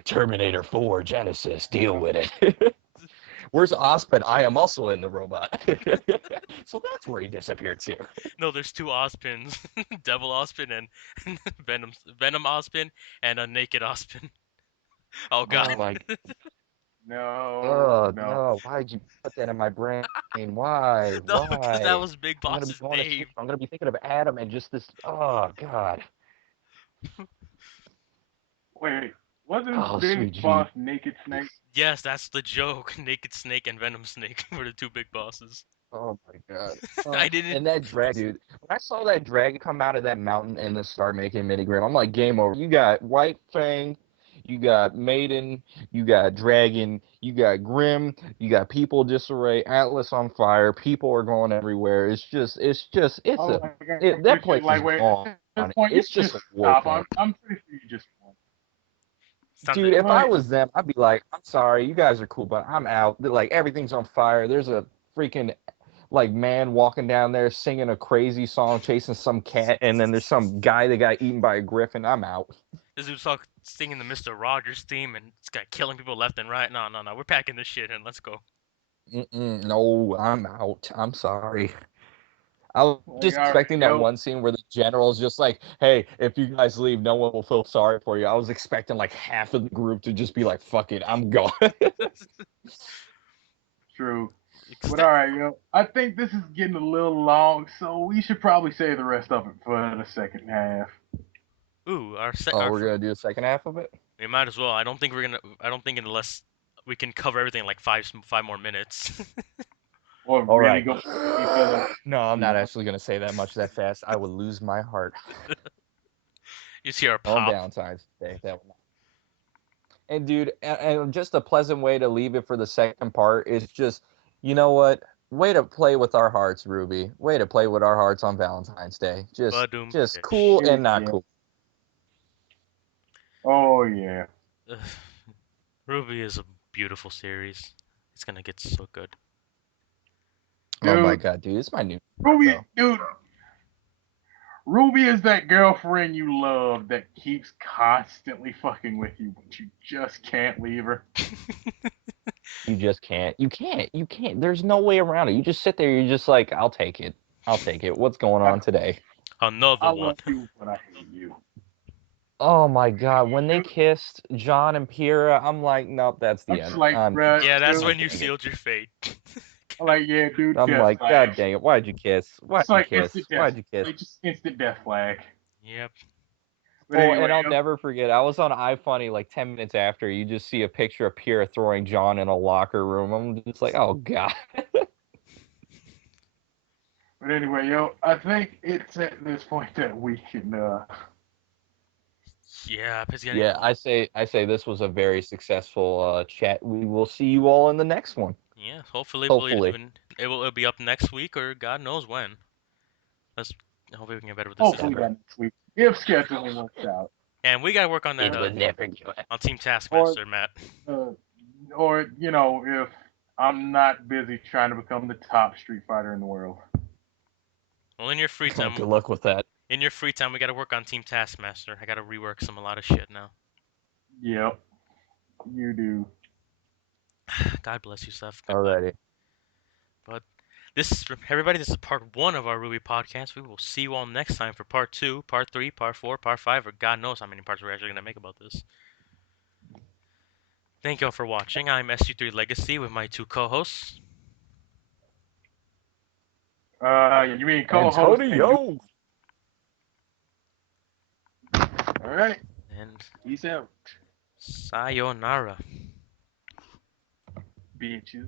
Terminator 4 Genesis, deal with it. Where's Ozpin? I am also in the robot. So that's where he disappeared to. No, there's two Ozpins, Devil Ozpin and Venom Ozpin, and a Naked Ozpin. Oh god. Oh my. No, Oh no. no! Why'd you put that in my brain? Why? No, because that Why? was Big I'm gonna be Boss's going to sleep. name. I'm gonna be thinking of Adam and just this. Oh God. Wait, wasn't Oh sweet Big G. Boss Naked Snake? Yes, that's the joke. Naked Snake and Venom Snake were the two big bosses. Oh my God. I didn't. And that dragon, dude. When I saw that dragon come out of that mountain and then start making minigram, I'm like, game over. You got White Fang, you got Maiden, you got Dragon, you got Grim, you got People Disarray, Atlas on fire. People are going everywhere. It's Oh a, my God, that place is wait. gone. At this point, you It's just just a war stop. camp. I'm pretty sure you just won. It's time Dude, to, if I Right. was them, I'd be like, I'm sorry, you guys are cool, but I'm out. Like everything's on fire. There's a freaking like man walking down there singing a crazy song, chasing some cat, and then there's some guy that got eaten by a griffin. I'm out. this dude's singing the Mr. Rogers theme, and this guy killing people left and right. No, no, no. We're packing this shit in. Let's go. No, I'm out. I'm sorry. I was Like, just all right, expecting that yo. one scene where the general's just like, "Hey, if you guys leave, no one will feel sorry for you." I was expecting like half of the group to just be like, "Fuck it, I'm gone." True. But Except- all right, yo. I think this is getting a little long, so we should probably save the rest of it for the second half. Ooh, Oh, we're gonna do the second half of it. we might as well. I don't think we're gonna. I don't think unless we can cover everything in like five more minutes. Or All really right. go deep No, I'm not Yeah. actually gonna say that much that fast. I would lose my heart You see our on pop. Valentine's Day. That would not. And dude, and just a pleasant way to leave it for the second part is just, you know what? Way to play with our hearts, Ruby. Way to play with our hearts on Valentine's Day. Badoom Just fish. cool and not Yeah. cool. Oh yeah. Ugh. RWBY is a beautiful series. It's gonna get so good. Oh my Dude, god, dude, it's my new. Ruby, dude. Ruby is that girlfriend you love that keeps constantly fucking with you, but you just can't leave her. You just can't. You can't. You can't. There's no way around it. You just sit there. You're just like, I'll take it. I'll take it. What's going on today? Another I one. love you, but I hate you. Oh my god, when they kissed John and Pyrrha, I'm like, nope, that's I'm the just end. like, bruh, Yeah, that's dude. when you dang it. sealed your fate. I'm like, yeah, dude, I'm death like, flag. god dang it, why'd you kiss? Why'd It's you like kiss? instant death. Why'd you kiss? Like just instant death flag. Yep. But Oh, anyway, and I'll never forget. I was on iFunny like 10 minutes after. You just see a picture of Pyrrha throwing John in a locker room. I'm just like, oh god. yo, I think it's at this point that we can Yeah, it's getting. Yeah, I say this was a very successful chat. We will see you all in the next one. Yeah, hopefully Hopefully. it'll be up next week or God knows when. Let's hopefully we can get better with this. hopefully by next week if scheduling works out. And we gotta work on that It will never do it. on Team Taskmaster, Matt. Or you know, if I'm not busy trying to become the top Street Fighter in the world. Well, in your free Oh, time, good luck with that. we gotta work on Team Taskmaster. I gotta rework a lot of shit now. Yep, you do. God bless you, Seth. Alrighty. But this is everybody. This is part 1 of our RWBY podcast. We will see you all next time for part 2, part 3, part 4, part 5, or God knows how many parts we're actually gonna make about this. Thank you all for watching. I'm SU3 Legacy with my 2 co-hosts. You mean co-host? Antonio! All right. And Peace out, sayonara. bitches.